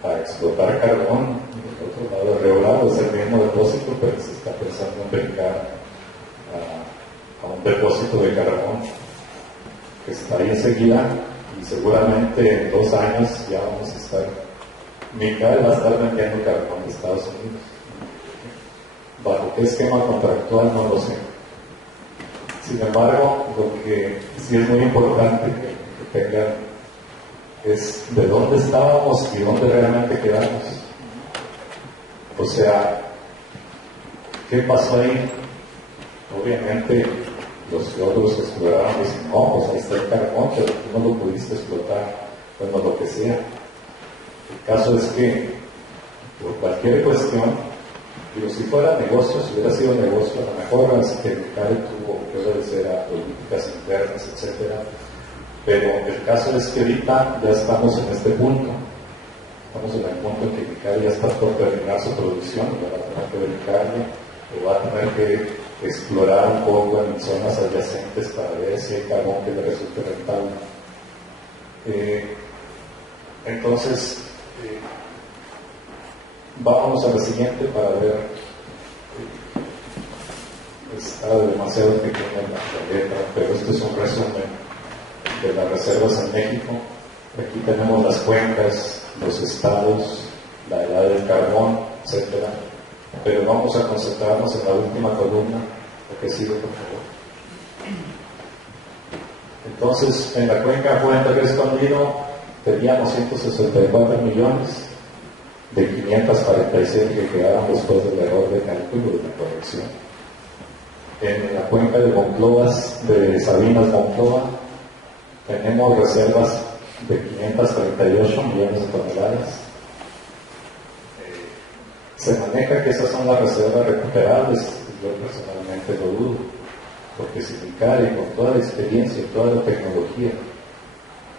a explotar carbón. Del otro lado del Río Bravo es el mismo depósito, pero se está pensando en brincar a un depósito de carbón que está ahí enseguida, y seguramente en 2 años ya vamos a estar, Micale va a estar vendiendo carbón de Estados Unidos. ¿Bajo qué esquema contractual? No lo sé. Sin embargo, lo que sí es muy importante que tengan es de dónde estábamos y dónde realmente quedamos. O sea, ¿qué pasó ahí? Obviamente, los geólogos que exploraron dicen, no, pues ahí está el carbón, pero tú no lo pudiste explotar, bueno, lo que sea. El caso es que, por cualquier cuestión, digo, si fuera negocio, si hubiera sido negocio, a lo mejor que Micale tuvo que obedecer a políticas internas, etcétera. Pero el caso es que ahorita ya estamos en este punto. Estamos en el punto en que Micale ya está por terminar su producción, va a tener que dedicarle, o va a tener que explorar un poco en zonas adyacentes para ver si hay carbón que le resulte rentable. Entonces, vámonos a la siguiente para ver. Está demasiado pequeña la letra, pero esto es un resumen de las reservas en México. Aquí tenemos las cuencas, los estados, la edad del carbón, etcétera. Pero vamos a concentrarnos en la última columna, lo que sigue, por favor. Entonces, en la cuenca Fuente Río Escondido, teníamos 164 millones de 547 que quedaron después del error de cálculo de la corrección. En la cuenca de Sabinas Monclova, tenemos reservas de 538 millones de toneladas. Se maneja que esas son las reservas recuperables. Yo personalmente lo dudo, porque si mi CARE, con toda la experiencia y toda la tecnología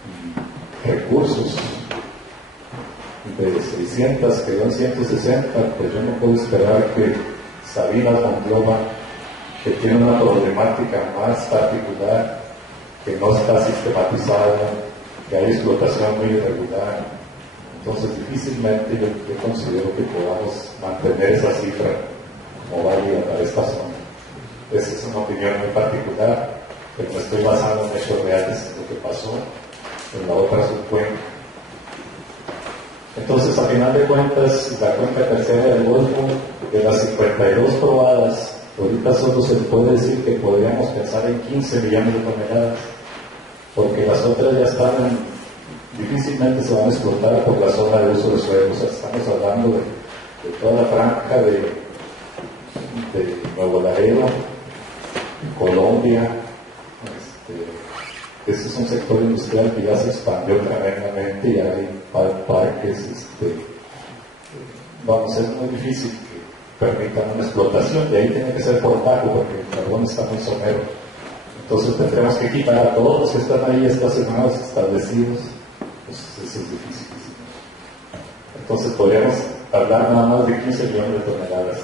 y recursos de 600 quedó en 160, pues yo no puedo esperar que Sabinas Monclova, que tiene una problemática más particular, que no está sistematizada, que hay explotación muy irregular, entonces difícilmente yo considero que podamos mantener esa cifra como válida para esta zona. Esa es una opinión muy particular, pero me estoy basando en hechos reales, lo que pasó en la otra subcuenca. Entonces, a final de cuentas, la cuenca tercera del Golfo, de las 52 probadas, ahorita solo se puede decir que podríamos pensar en 15 millones de toneladas, porque las otras ya están, difícilmente se van a explotar por la zona de uso de suelo. O sea, estamos hablando de toda la franja de Nuevo Laredo, Colombia. Este es un sector industrial que ya se expandió tremendamente y hay parques, vamos, es muy difícil que permitan una explotación, y ahí tiene que ser por bajo porque el carbón está muy somero. Entonces tendremos que quitar a todos los que están ahí estacionados, establecidos, pues eso es difícil. Entonces podríamos hablar nada más de 15 millones de toneladas.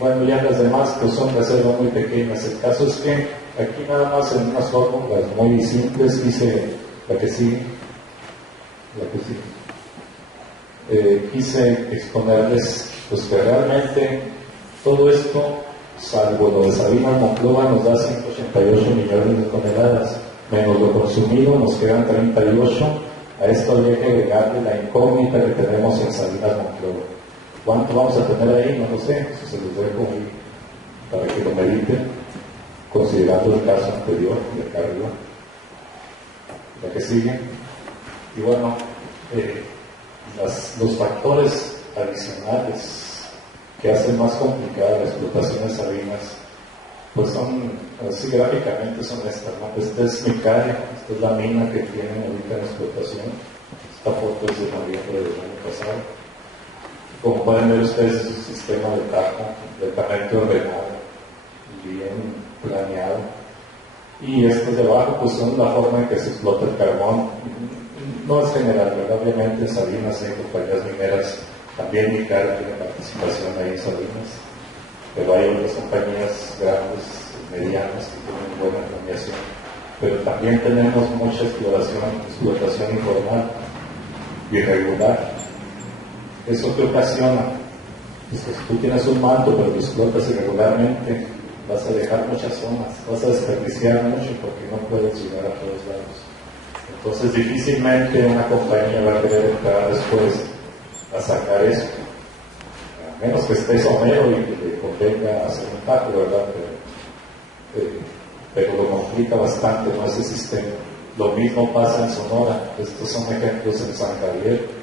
Bueno, ya las demás pues son reservas muy pequeñas. El caso es que aquí nada más en unas fórmulas muy simples hice la que sigue. Quise exponerles pues que realmente todo esto, salvo lo de Sabinas Monclova, nos da 188 millones de toneladas, menos lo consumido nos quedan 38. A esto habría que agregarle la incógnita que tenemos en Sabinas Monclova. ¿Cuánto vamos a tener ahí? No lo sé, eso se los dejo ahí para que lo mediten, considerando el caso anterior de acá arriba. La que sigue. Y bueno, los factores adicionales que hacen más complicada la explotación de Sabinas, pues son, así gráficamente son estas, ¿no? Este es mi CARE, esta es la mina que tienen ahorita en explotación. Esta foto es de noviembre del año pasado. Como pueden ver ustedes, es un sistema de tajo completamente ordenado, bien planeado. Y estos de abajo pues son la forma en que se explota el carbón. No es general, ¿verdad? Obviamente en Sabinas hay compañías mineras, también mi CARE tiene participación ahí en Sabinas, pero hay otras compañías grandes, medianas, que tienen buena planeación. Pero también tenemos mucha explotación informal, irregular. ¿Eso qué ocasiona? Pues que si tú tienes un manto pero lo explotas irregularmente, vas a dejar muchas zonas, vas a desperdiciar mucho porque no puedes llegar a todos lados. Entonces difícilmente una compañía va a querer entrar después a sacar eso, a menos que esté somero y que le convenga hacer un tajo, ¿verdad? Pero lo complica bastante, ¿no? Ese sistema. Lo mismo pasa en Sonora. Estos son ejemplos en San Javier.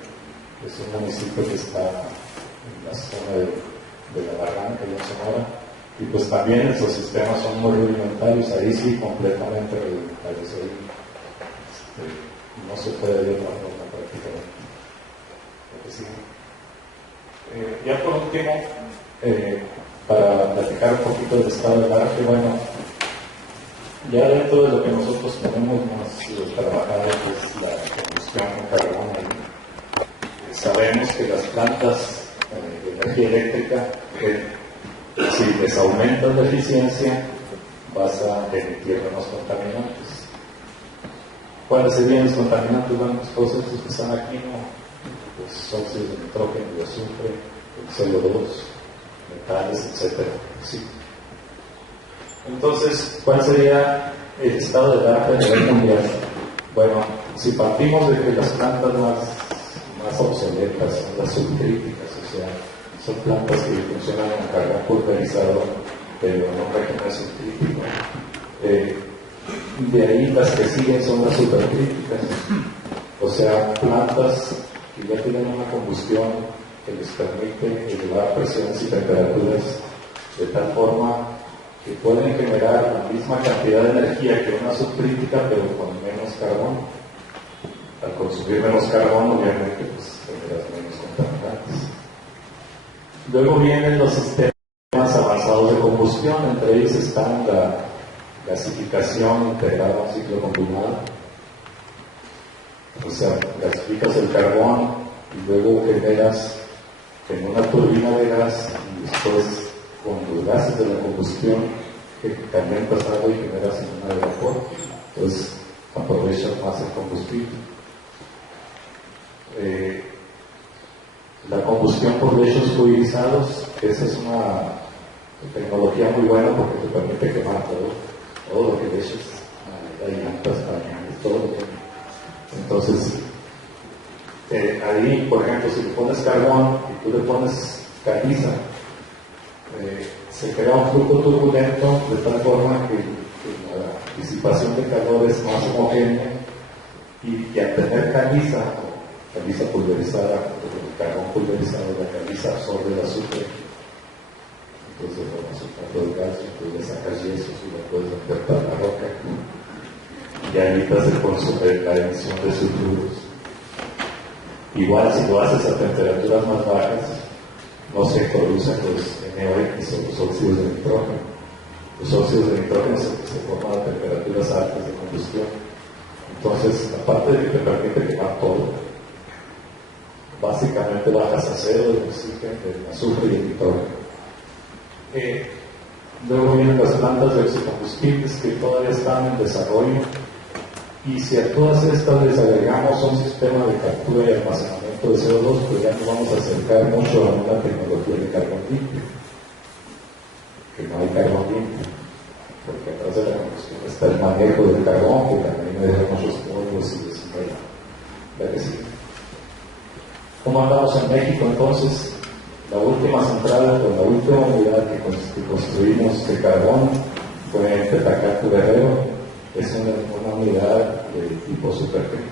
Es un municipio que está en la zona de la Barranca y en Sonora, y pues también esos sistemas son muy rudimentarios, ahí sí, completamente rudimentarios, ahí no se puede de otra forma prácticamente. Ya por último, para platicar un poquito del estado del arte, bueno, ya dentro de lo que nosotros tenemos más trabajado es la combustión con carbón. Sabemos que las plantas de energía eléctrica, si les aumentas la eficiencia, vas a emitir menos contaminantes. ¿Cuáles serían los contaminantes? Bueno, los procesos que están aquí, ¿no? Los óxidos de nitrógeno, de azufre, el CO2, metales, etc. Sí. Entonces, ¿cuál sería el estado del arte a nivel mundial? Bueno, si partimos de que las plantas más obsoletas son las subcríticas, o sea, son plantas que funcionan con carbón pulverizado, pero no régimen subcrítico. De ahí las que siguen son las supercríticas. O sea, plantas que ya tienen una combustión que les permite elevar presiones y temperaturas de tal forma que pueden generar la misma cantidad de energía que una subcrítica, pero con menos carbón. Al consumir menos carbón, obviamente, pues generas menos contaminantes. Luego vienen los sistemas avanzados de combustión, entre ellos están la gasificación integrada a un ciclo combinado. O sea, gasificas el carbón y luego generas en una turbina de gas y después con los gases de la combustión que calientas agua y generas en una de vapor. Entonces aprovechas más el combustible. La combustión por lechos fluidizados, esa es una tecnología muy buena porque te permite quemar todo lo que leches, hay llantas, pañales, todo lo que. Entonces, ahí, por ejemplo, si le pones carbón y tú le pones caliza, se crea un flujo turbulento de tal forma que la disipación de calor es más homogénea y al tener caliza pulverizada, el carbón pulverizado, la caliza absorbe el azúcar, entonces forma sustrato de calcio, entonces le sacas yesos y lo puedes meter para la roca y ya evitas el consumo de la emisión de sulfuros. Igual si lo haces a temperaturas más bajas, no se producen los NOx o los óxidos de nitrógeno. Los óxidos de nitrógeno se forman a temperaturas altas de combustión. Entonces, aparte de que te permite quemar todo, básicamente bajas a cero el oxígeno, el azufre y el nitrógeno. Luego vienen las plantas de oxicombustibles que todavía están en desarrollo, y si a todas estas les agregamos un sistema de captura y almacenamiento de CO2, pues ya nos vamos a acercar mucho a una tecnología de carbón limpio, que no hay carbón limpio, porque atrás de la combustión está el manejo del carbón, que también me deja muchos polvos y desinfecta. ¿Verdad que sí? ¿Cómo andamos en México entonces? La última central, o la última unidad que construimos de carbón fue en Petacalco, Guerrero. Es una unidad de tipo supercrítica.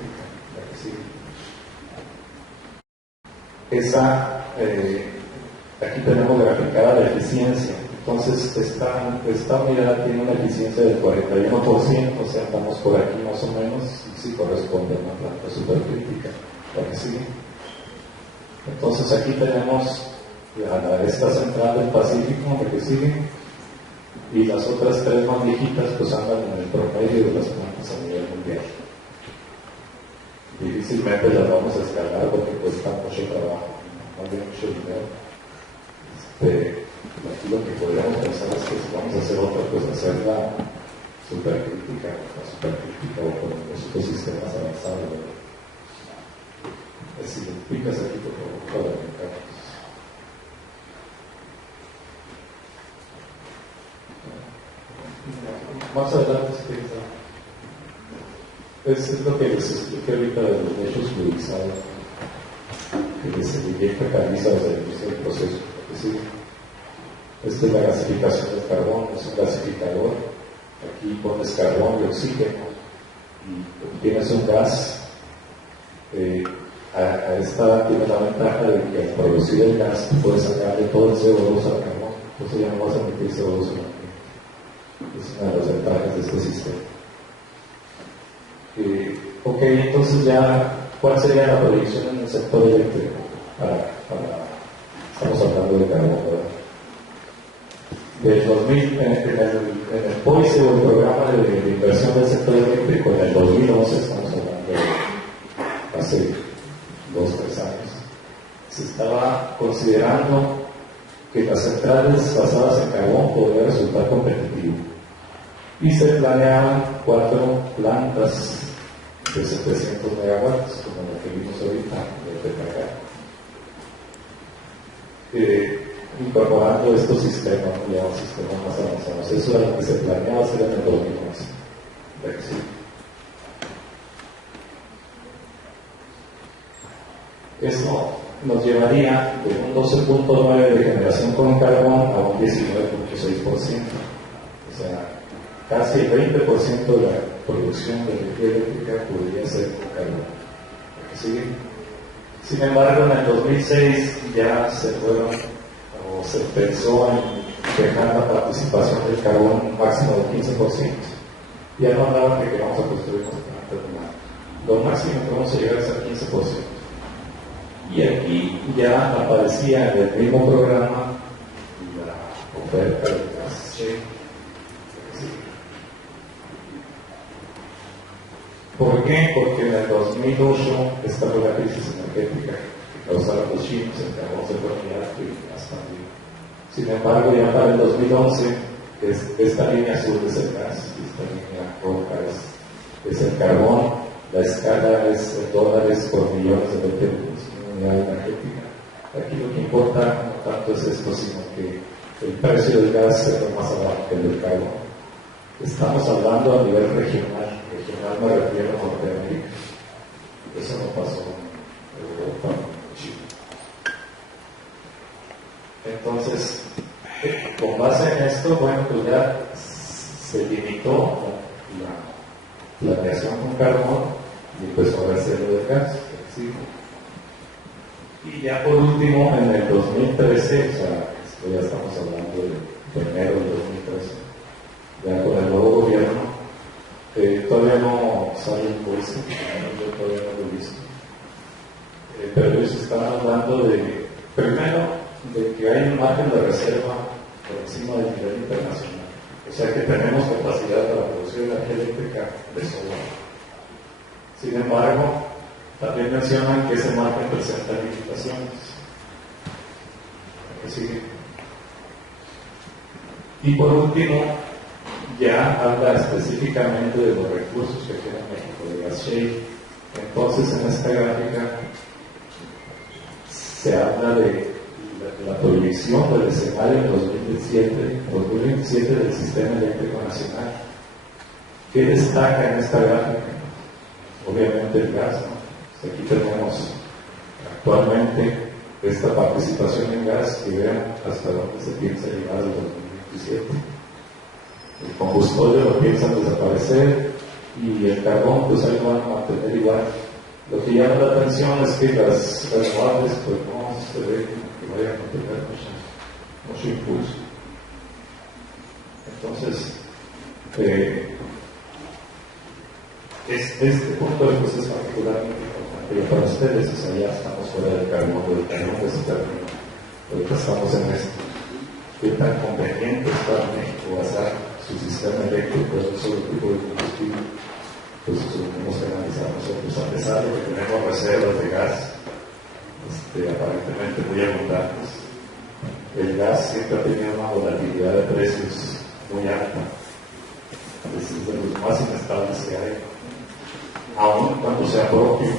Esa, aquí tenemos graficada la eficiencia. Entonces, esta unidad tiene una eficiencia del 41%, o sea, estamos por aquí más o menos, y sí corresponde a una planta supercrítica. ¿Para que sigue? Entonces, aquí tenemos esta central del Pacífico, la que sigue, y las otras tres más viejitas pues andan en el promedio de las plantas a nivel mundial. Difícilmente las vamos a escalar porque cuesta mucho trabajo, no hay mucho dinero. Aquí lo que podríamos pensar es que si vamos a hacer otra, pues hacerla supercrítica o con los otros sistemas avanzados. Si le picas aquí, por favor, para arrancar. Más adelante es lo que les expliqué ahorita de los lechos fluidizados, que se inyecta caliza desde el inicio del proceso. ¿Sí? Esta es la gasificación del carbón, es un gasificador. Aquí pones carbón y oxígeno y tienes un gas. Esta tiene la ventaja de que al producir el gas puedes sacarle todo el CO2 al carbón, entonces ya no vas a emitir CO2 en la. Es una de las ventajas de este sistema. Ok, entonces ya, ¿cuál sería la proyección en el sector eléctrico? Estamos hablando de carbón, ¿verdad? Del 2000, en el POISE o el programa de inversión del sector eléctrico, en el 2011, estamos hablando de hace 2 o 3 años, se estaba considerando que las centrales basadas en carbón podrían resultar competitivas. Y se planeaban 4 plantas de 700 megawatts, como la que vimos ahorita, de PKK, incorporando estos sistemas, ya sistemas más avanzados. Eso era lo que se planeaba hacer en el 2011. Eso nos llevaría de un 12.9% de generación con carbón a un 19.6%. O sea, casi el 20% de la producción de energía eléctrica podría ser con carbón. ¿sí? Sin embargo, en el 2006 ya se fueron, o se pensó en dejar la participación del carbón un máximo del 15%. Ya no hablaban de que vamos a construir una planta de lo máximo que vamos a llegar es al 15%. Y aquí ya aparecía en el mismo programa la oferta de gas. ¿Sí? ¿Por qué? Porque en el 2008 estaba la crisis energética que causaron los chinos, el carbón se fue muy alto y el gas también. Sin embargo, ya para el 2011, esta línea azul es el gas y esta línea roja es el carbón. La escala es dólares por millones de BTUs, unidad energética. Aquí lo que importa no tanto es esto, sino que el precio del gas se va más abajo que el del carbón. Estamos hablando a nivel regional. Regional me refiero a Norteamérica. Eso no pasó en Europa, en Chile. Entonces, con base en esto, bueno, pues ya se limitó la planeación con carbón y empezó a verse lo del gas. ¿Sí? Y ya por último, en el 2013, o sea, esto ya estamos hablando de enero del 2013, ya con el nuevo gobierno, todavía no sale el juicio, yo todavía no lo he visto, pero ellos están hablando de, primero, de que hay un margen de reserva por encima del nivel internacional, o sea que tenemos capacidad para producir energía eléctrica de sobra. Sin embargo, también mencionan que ese margen presenta limitaciones. ¿Qué sigue? Y por último, ya habla específicamente de los recursos que tiene México de gas shale. Entonces, en esta gráfica se habla de la proyección del escenario en 2027 del Sistema Eléctrico Nacional. ¿Qué destaca en esta gráfica? Obviamente el gas, ¿no? Aquí tenemos actualmente esta participación en gas que vean hasta dónde se piensa llegar en 2027. El combustible lo piensan desaparecer y el carbón pues ahí lo van a mantener igual. Lo que llama la atención es que las renovables pues no se ve que vayan a tener mucho impulso. Entonces, este punto pues, es particularmente importante para ustedes, o sea, ya estamos fuera del carbón de ese término. Ahorita estamos en esto. ¿Qué tan conveniente es para México basar su sistema eléctrico en un solo tipo de combustible? Pues eso lo tenemos que analizar nosotros, a pesar de que tenemos reservas de gas aparentemente muy abundantes. El gas siempre ha tenido una volatilidad de precios muy alta, es de los más inestables que hay, aún cuando sea propio.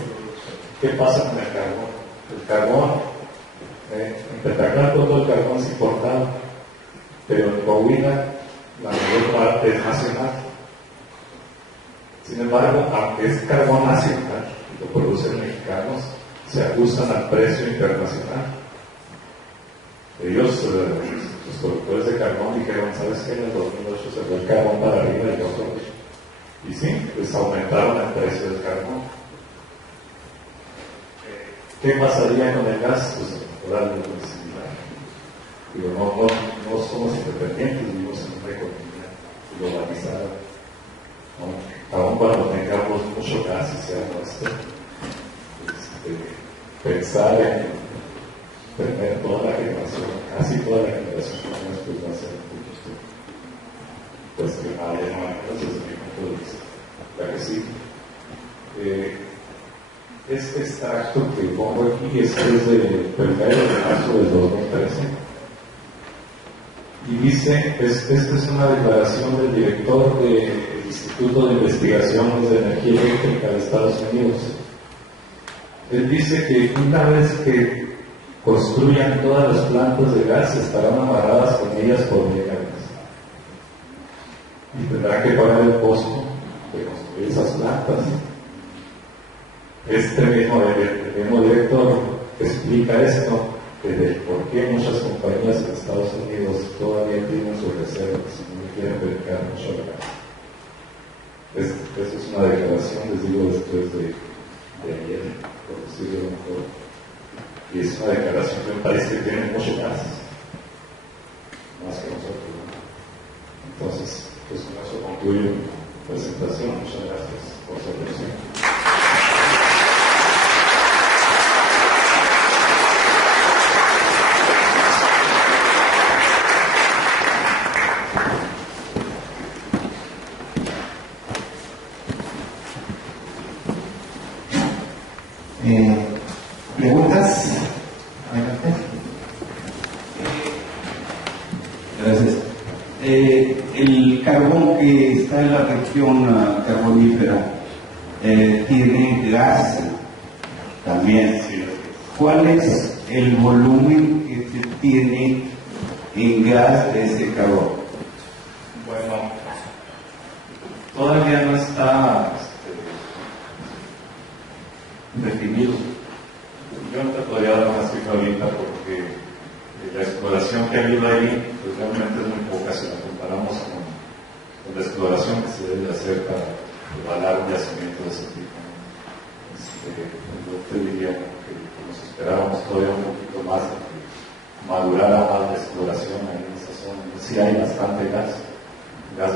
¿Qué pasa con el carbón? El carbón, en Petacán todo el carbón es importado, pero en Coahuila la mayor parte es nacional. Sin embargo, aunque es carbón nacional y lo producen mexicanos, se ajustan al precio internacional. Ellos, los productores de carbón, dijeron, ¿sabes qué? En el 2008 se fue el carbón para arriba y nosotros. Y sí, pues aumentaron el precio del carbón. ¿Qué pasaría con el gas? Pues algo muy similar. Digo, no somos independientes, vivimos en una economía globalizada. Aún cuando tengamos mucho gas y sea nuestro, pensar en tener toda la generación, casi toda la generación que después va a ser justo cuestionable, no al menos desde mi punto de vista. La que sí. Este extracto que pongo aquí es del 1 de marzo del 2013 y dice, esta es una declaración del director del Instituto de Investigaciones de Energía Eléctrica de Estados Unidos. Él dice que una vez que construyan todas las plantas de gas estarán amarradas con ellas por décadas y tendrán que pagar el costo de construir esas plantas. Este mismo director explica esto, de por qué muchas compañías en Estados Unidos todavía tienen sus reservas y no quieren dedicar mucho al gas. Esa es una declaración, les digo, después de ayer, que tienen mucho gas, más que nosotros, ¿no? Entonces, pues con eso concluyo mi presentación. Muchas gracias por su atención. ¿Preguntas? Adelante. Gracias. El carbón que está en la región carbonífera tiene gas también. ¿Cuál es el volumen que se tiene en gas de ese carbón? Bueno, todavía no está definido. Yo no te podría dar una cifra ahorita porque la exploración que ha habido ahí pues realmente es muy poca si la comparamos con la exploración que se debe hacer para avalar un yacimiento de ese tipo. Yo te diría que nos esperábamos todavía un poquito más de que madurara más la exploración ahí en esa zona. Sí hay bastante gas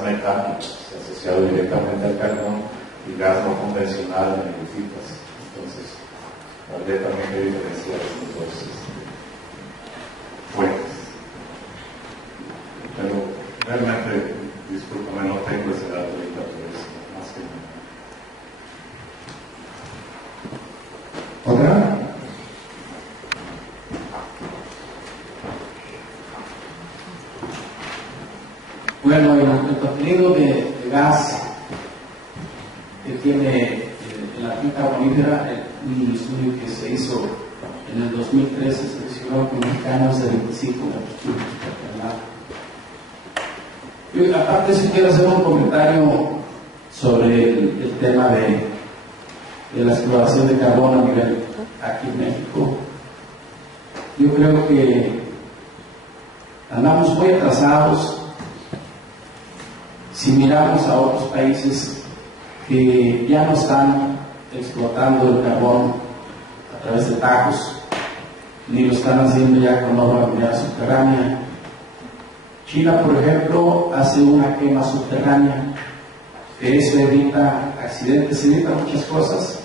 metánico asociado directamente al carbón y gas no convencional en erufitas. Entonces, habría también que diferenciar estos dos fuentes. Pero realmente, discúlpame, no tengo ese dato ahorita, pero es más que nada. ¿Otra? Bueno, el contenido de gas que tiene en la región carbonífera, un estudio que se hizo en el 2013, seleccionó con mexicanos de 25 metros cúbicos por tonelada. Aparte, si quiero hacer un comentario sobre el tema de la exploración de carbón a nivel aquí en México. Yo creo que andamos muy atrasados si miramos a otros países que ya no están explotando el carbón a través de tajos, ni lo están haciendo ya con obra minera subterránea. China, por ejemplo, hace una quema subterránea, que eso evita accidentes, evita muchas cosas,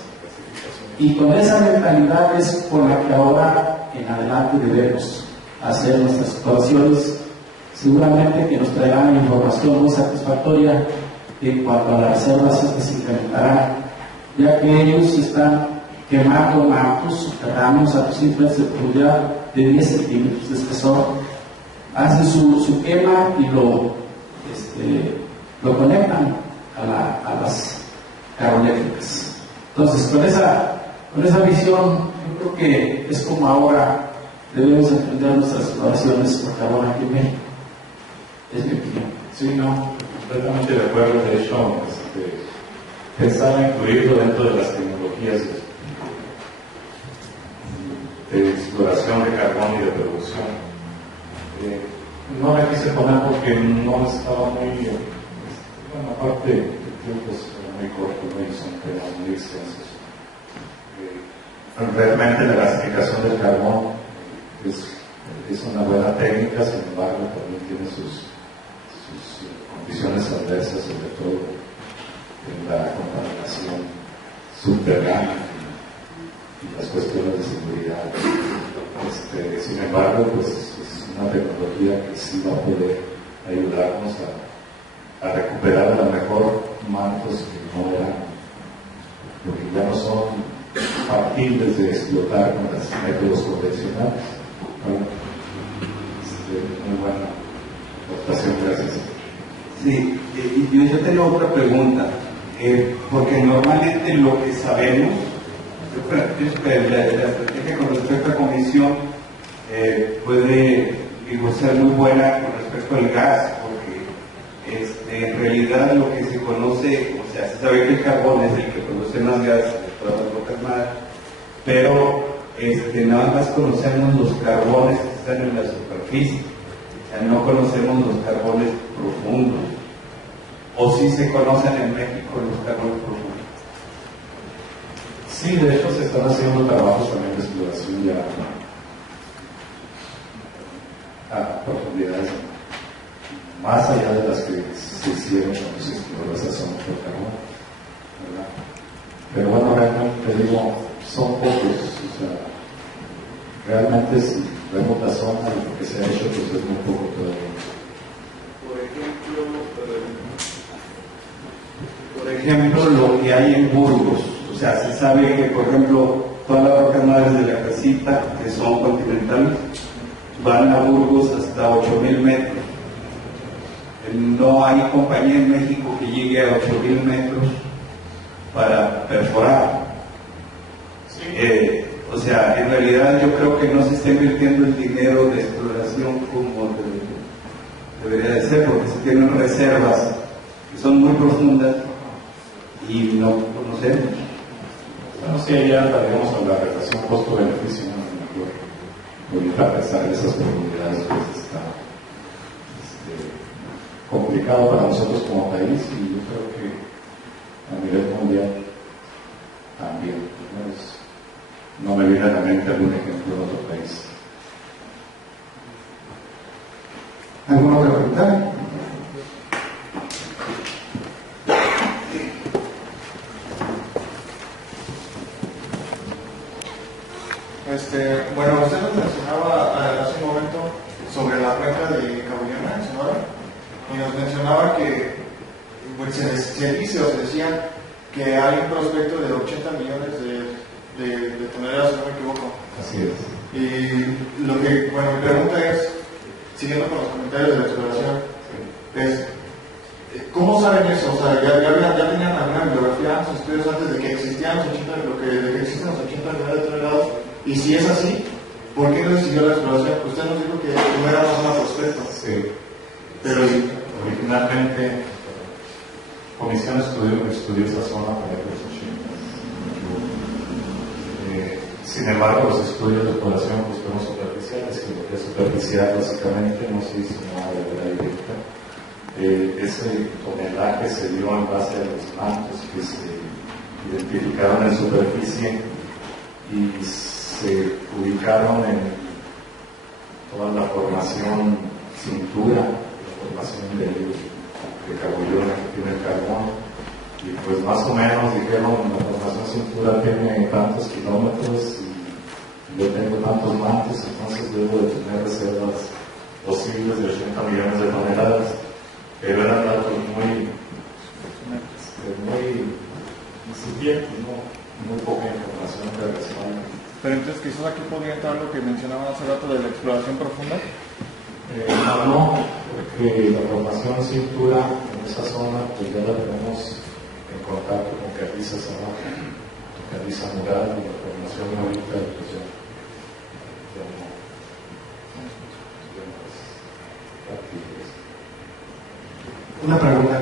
y con esa mentalidad es con la que ahora en adelante debemos hacer nuestras exploraciones. Seguramente que nos traerán información muy satisfactoria en cuanto a las reservas que se incrementarán, ya que ellos están quemando mantos subterráneos a 200 metros de profundidad de 10 centímetros de espesor. Hacen su quema y lo conectan a las carbonéticas. Entonces, con esa visión, yo creo que es como ahora debemos emprender nuestras exploraciones por carbón aquí en México. Es mi opinión. Sí, no, completamente de acuerdo. De hecho, pensaba incluirlo dentro de las tecnologías de exploración de carbón y de producción. No me quise poner porque no estaba muy, bueno, aparte el tiempo es muy corto, ¿no? Y son temas muy extensos. Realmente la gasificación del carbón es una buena técnica, sin embargo también tiene sus condiciones adversas, sobre todo en la contaminación subterránea y las cuestiones de seguridad. Sin embargo, pues es una tecnología que sí va a poder ayudarnos a recuperar a lo mejor mantos que no eran, porque ya no son factibles de explotar con los métodos convencionales. Bueno, muy buena aportación, gracias. Sí, yo tengo otra pregunta, porque normalmente lo que sabemos, la estrategia con respecto a comisión puede ser muy buena con respecto al gas, porque en realidad lo que se conoce, o sea, se sabe que el carbón es el que produce más gas de todas las rocas madres, pero nada más conocemos los carbones que están en la superficie, o sea, no conocemos los carbones profundos, o sí se conocen en México los carbones profundos. Sí, de hecho se están haciendo trabajos también de exploración ya a profundidades más allá de las que se hicieron cuando se exploró esa zona de carbón, ¿verdad? Pero bueno, realmente digo, son pocos, o sea, realmente si vemos la zona y lo que se ha hecho, pues es muy poco todavía. Por ejemplo, lo que hay en Burgos, o sea, se sabe que, por ejemplo, todas las rocas madres de la casita, que son continentales, van a Burgos hasta 8.000 metros. No hay compañía en México que llegue a 8.000 metros para perforar. O sea, en realidad yo creo que no se está invirtiendo el dinero de exploración como debería de ser, porque se tienen reservas que son muy profundas y no conocemos. Bueno, sí, ya hablaríamos sobre la relación costo-beneficio, ¿no? Ahorita pensar en esas profundidades pues está complicado para nosotros como país y yo creo que a nivel mundial también. No me viene a la mente algún ejemplo de otro país. ¿Alguna otra pregunta? Bueno, usted nos mencionaba hace un momento sobre la cuenca de Cabullona, en Sonora, y nos mencionaba que pues, se dice o se decía que hay un prospecto de 80 millones de toneladas, si no me equivoco. Así es. Y lo que, bueno, mi pregunta es, siguiendo con los comentarios de la exploración, es, ¿cómo saben eso? O sea, ¿ya tenían alguna bibliografía, sus estudios antes de que existían los 80, de que existen los 80 millones de toneladas? Y si es así, ¿por qué no se siguió la exploración? Usted nos dijo que no era más una prospecto. Sí. Pero originalmente, Comisión estudió esa zona para los 80. Sin embargo, los estudios de exploración pues, fueron superficiales, y lo que es superficial básicamente no se hizo nada de manera directa. Ese tonelaje se dio en base a los mantos que se identificaron en superficie y se ubicaron en toda la formación cintura, la formación de Cabullona que tiene el carbón, y pues más o menos dijeron la formación cintura tiene tantos kilómetros y yo tengo tantos mantos, entonces debo de tener reservas posibles de 80 millones de toneladas, pero eran datos muy incipientes, muy poca información que respalda. Pero entonces quizás aquí podría entrar lo que mencionaban hace rato de la exploración profunda. No, porque la formación cintura en esa zona pues ya la tenemos en contacto con Carrizas abajo, Carriza Mural y la formación ahorita pues ya no es factible. Una pregunta.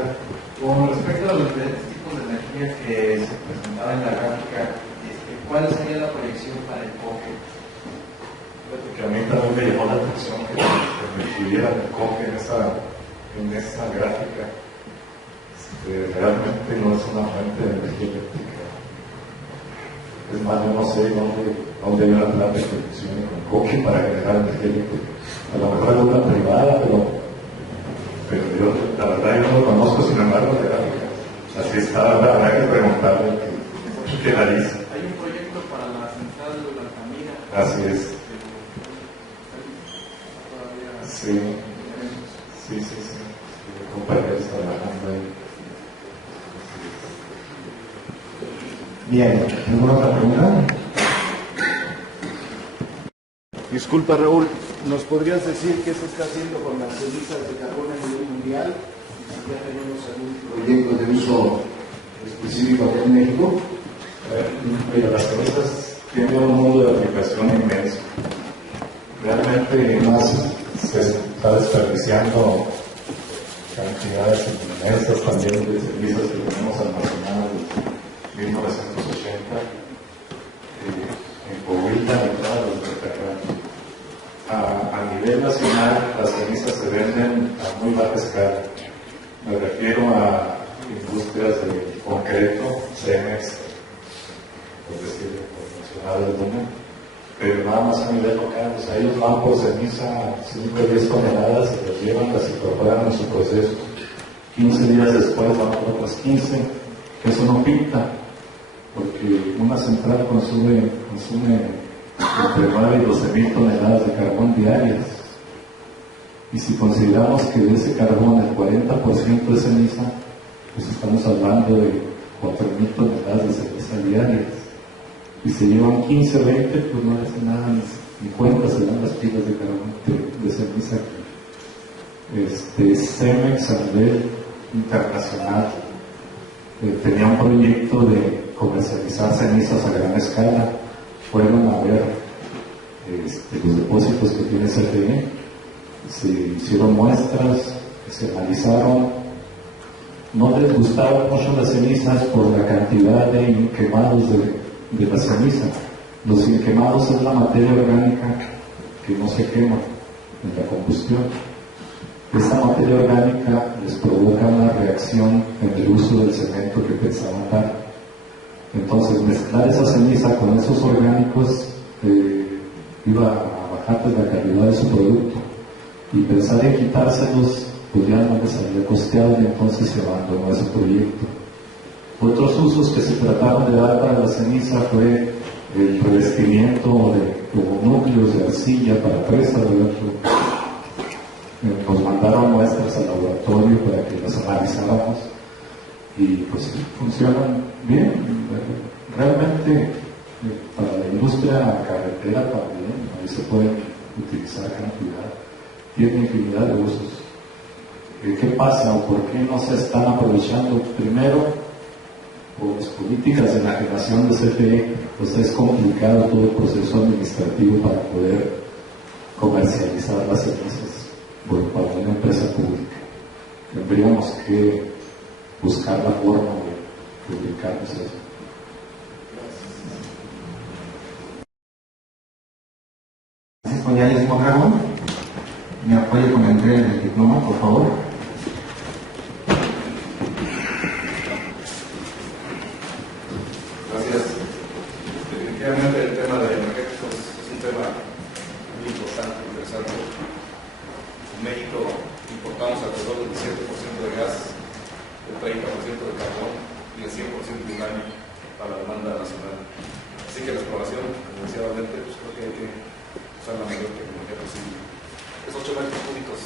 Con respecto a los diferentes tipos de energías que se presentaban en la gráfica, ¿cuál sería la proyección para el coque? Que a mí también me llamó la atención que me incluyeran el coque en esa gráfica. Realmente no es una fuente de energía eléctrica. Es más, yo no sé dónde hay una planta que funcione con coque para generar energía eléctrica. A lo mejor es una privada, pero yo, la verdad, yo no lo conozco, sin embargo, la gráfica. Así está, habrá que preguntarle qué la dice. Hay un proyecto para la central de la Camina. Así es. Sí. Compañeros trabajando ahí. Bien, ¿alguna otra pregunta? Disculpa, Raúl, ¿nos podrías decir qué se está haciendo con las cenizas de carbón a nivel mundial? Si ya tenemos algún Proyectos de uso específico aquí en México. Pero las cenizas tienen un mundo de aplicación inmenso. Realmente más se está desperdiciando cantidades inmensas también de cenizas que tenemos almacenadas desde 1980 en Coahuila y todas las vertebrados. A nivel nacional, las cenizas se venden a muy baja escala. Me refiero a industrias de concreto, Cemex, por decirlo, por mencionar alguna, pero nada más a nivel local. O sea, ellos van por ceniza 5 o 10 toneladas, se las llevan, las incorporan en su proceso. 15 días después van por otras 15. Eso no pinta, porque una central consume entre 9 y 12 mil toneladas de carbón diarias. Y si consideramos que de ese carbón el 40% es ceniza, pues estamos hablando de 4.000 toneladas de ceniza diarias. Y se llevan 15 o 20, pues no hace nada, ni cuenta se dan las pilas de carbón de ceniza aquí. Cemex a nivel internacional tenía un proyecto de comercializar cenizas a gran escala. Fueron a ver los depósitos que tiene CFE, se hicieron muestras, se analizaron. No les gustaban mucho las cenizas por la cantidad de inquemados de la ceniza. Los inquemados es la materia orgánica que no se quema en la combustión. Esta materia orgánica les provoca una reacción en el uso del cemento que pensaban dar. Entonces, mezclar esa ceniza con esos orgánicos iba a bajarles la calidad de su producto. Y pensar en quitárselos, pues ya no les había costeado, y entonces se abandonó ese proyecto. Otros usos que se trataron de dar para la ceniza fue el revestimiento de núcleos de arcilla para presa de otro. Nos mandaron muestras al laboratorio para que las analizáramos y pues funcionan bien. Realmente para la industria carretera también, ahí se pueden utilizar cantidad, tiene infinidad de usos. ¿Qué pasa o por qué no se están aprovechando? Primero, por las políticas de enajenación de CFE, pues es complicado todo el proceso administrativo para poder comercializar las cenizas para una empresa pública. Tendríamos que buscar la forma de publicarnos eso. Francisco Yáñez Mondragón, me apoya con la entrega del diploma, por favor. Gracias. Definitivamente el tema de energéticos es un tema muy importante, interesante. En México importamos alrededor del 7% de gas, el 30% de carbón y el 100% de uranio para la demanda nacional. Así que la exploración, desgraciadamente, pues creo que hay que usar la mayor tecnología posible. Es 8 metros cúbicos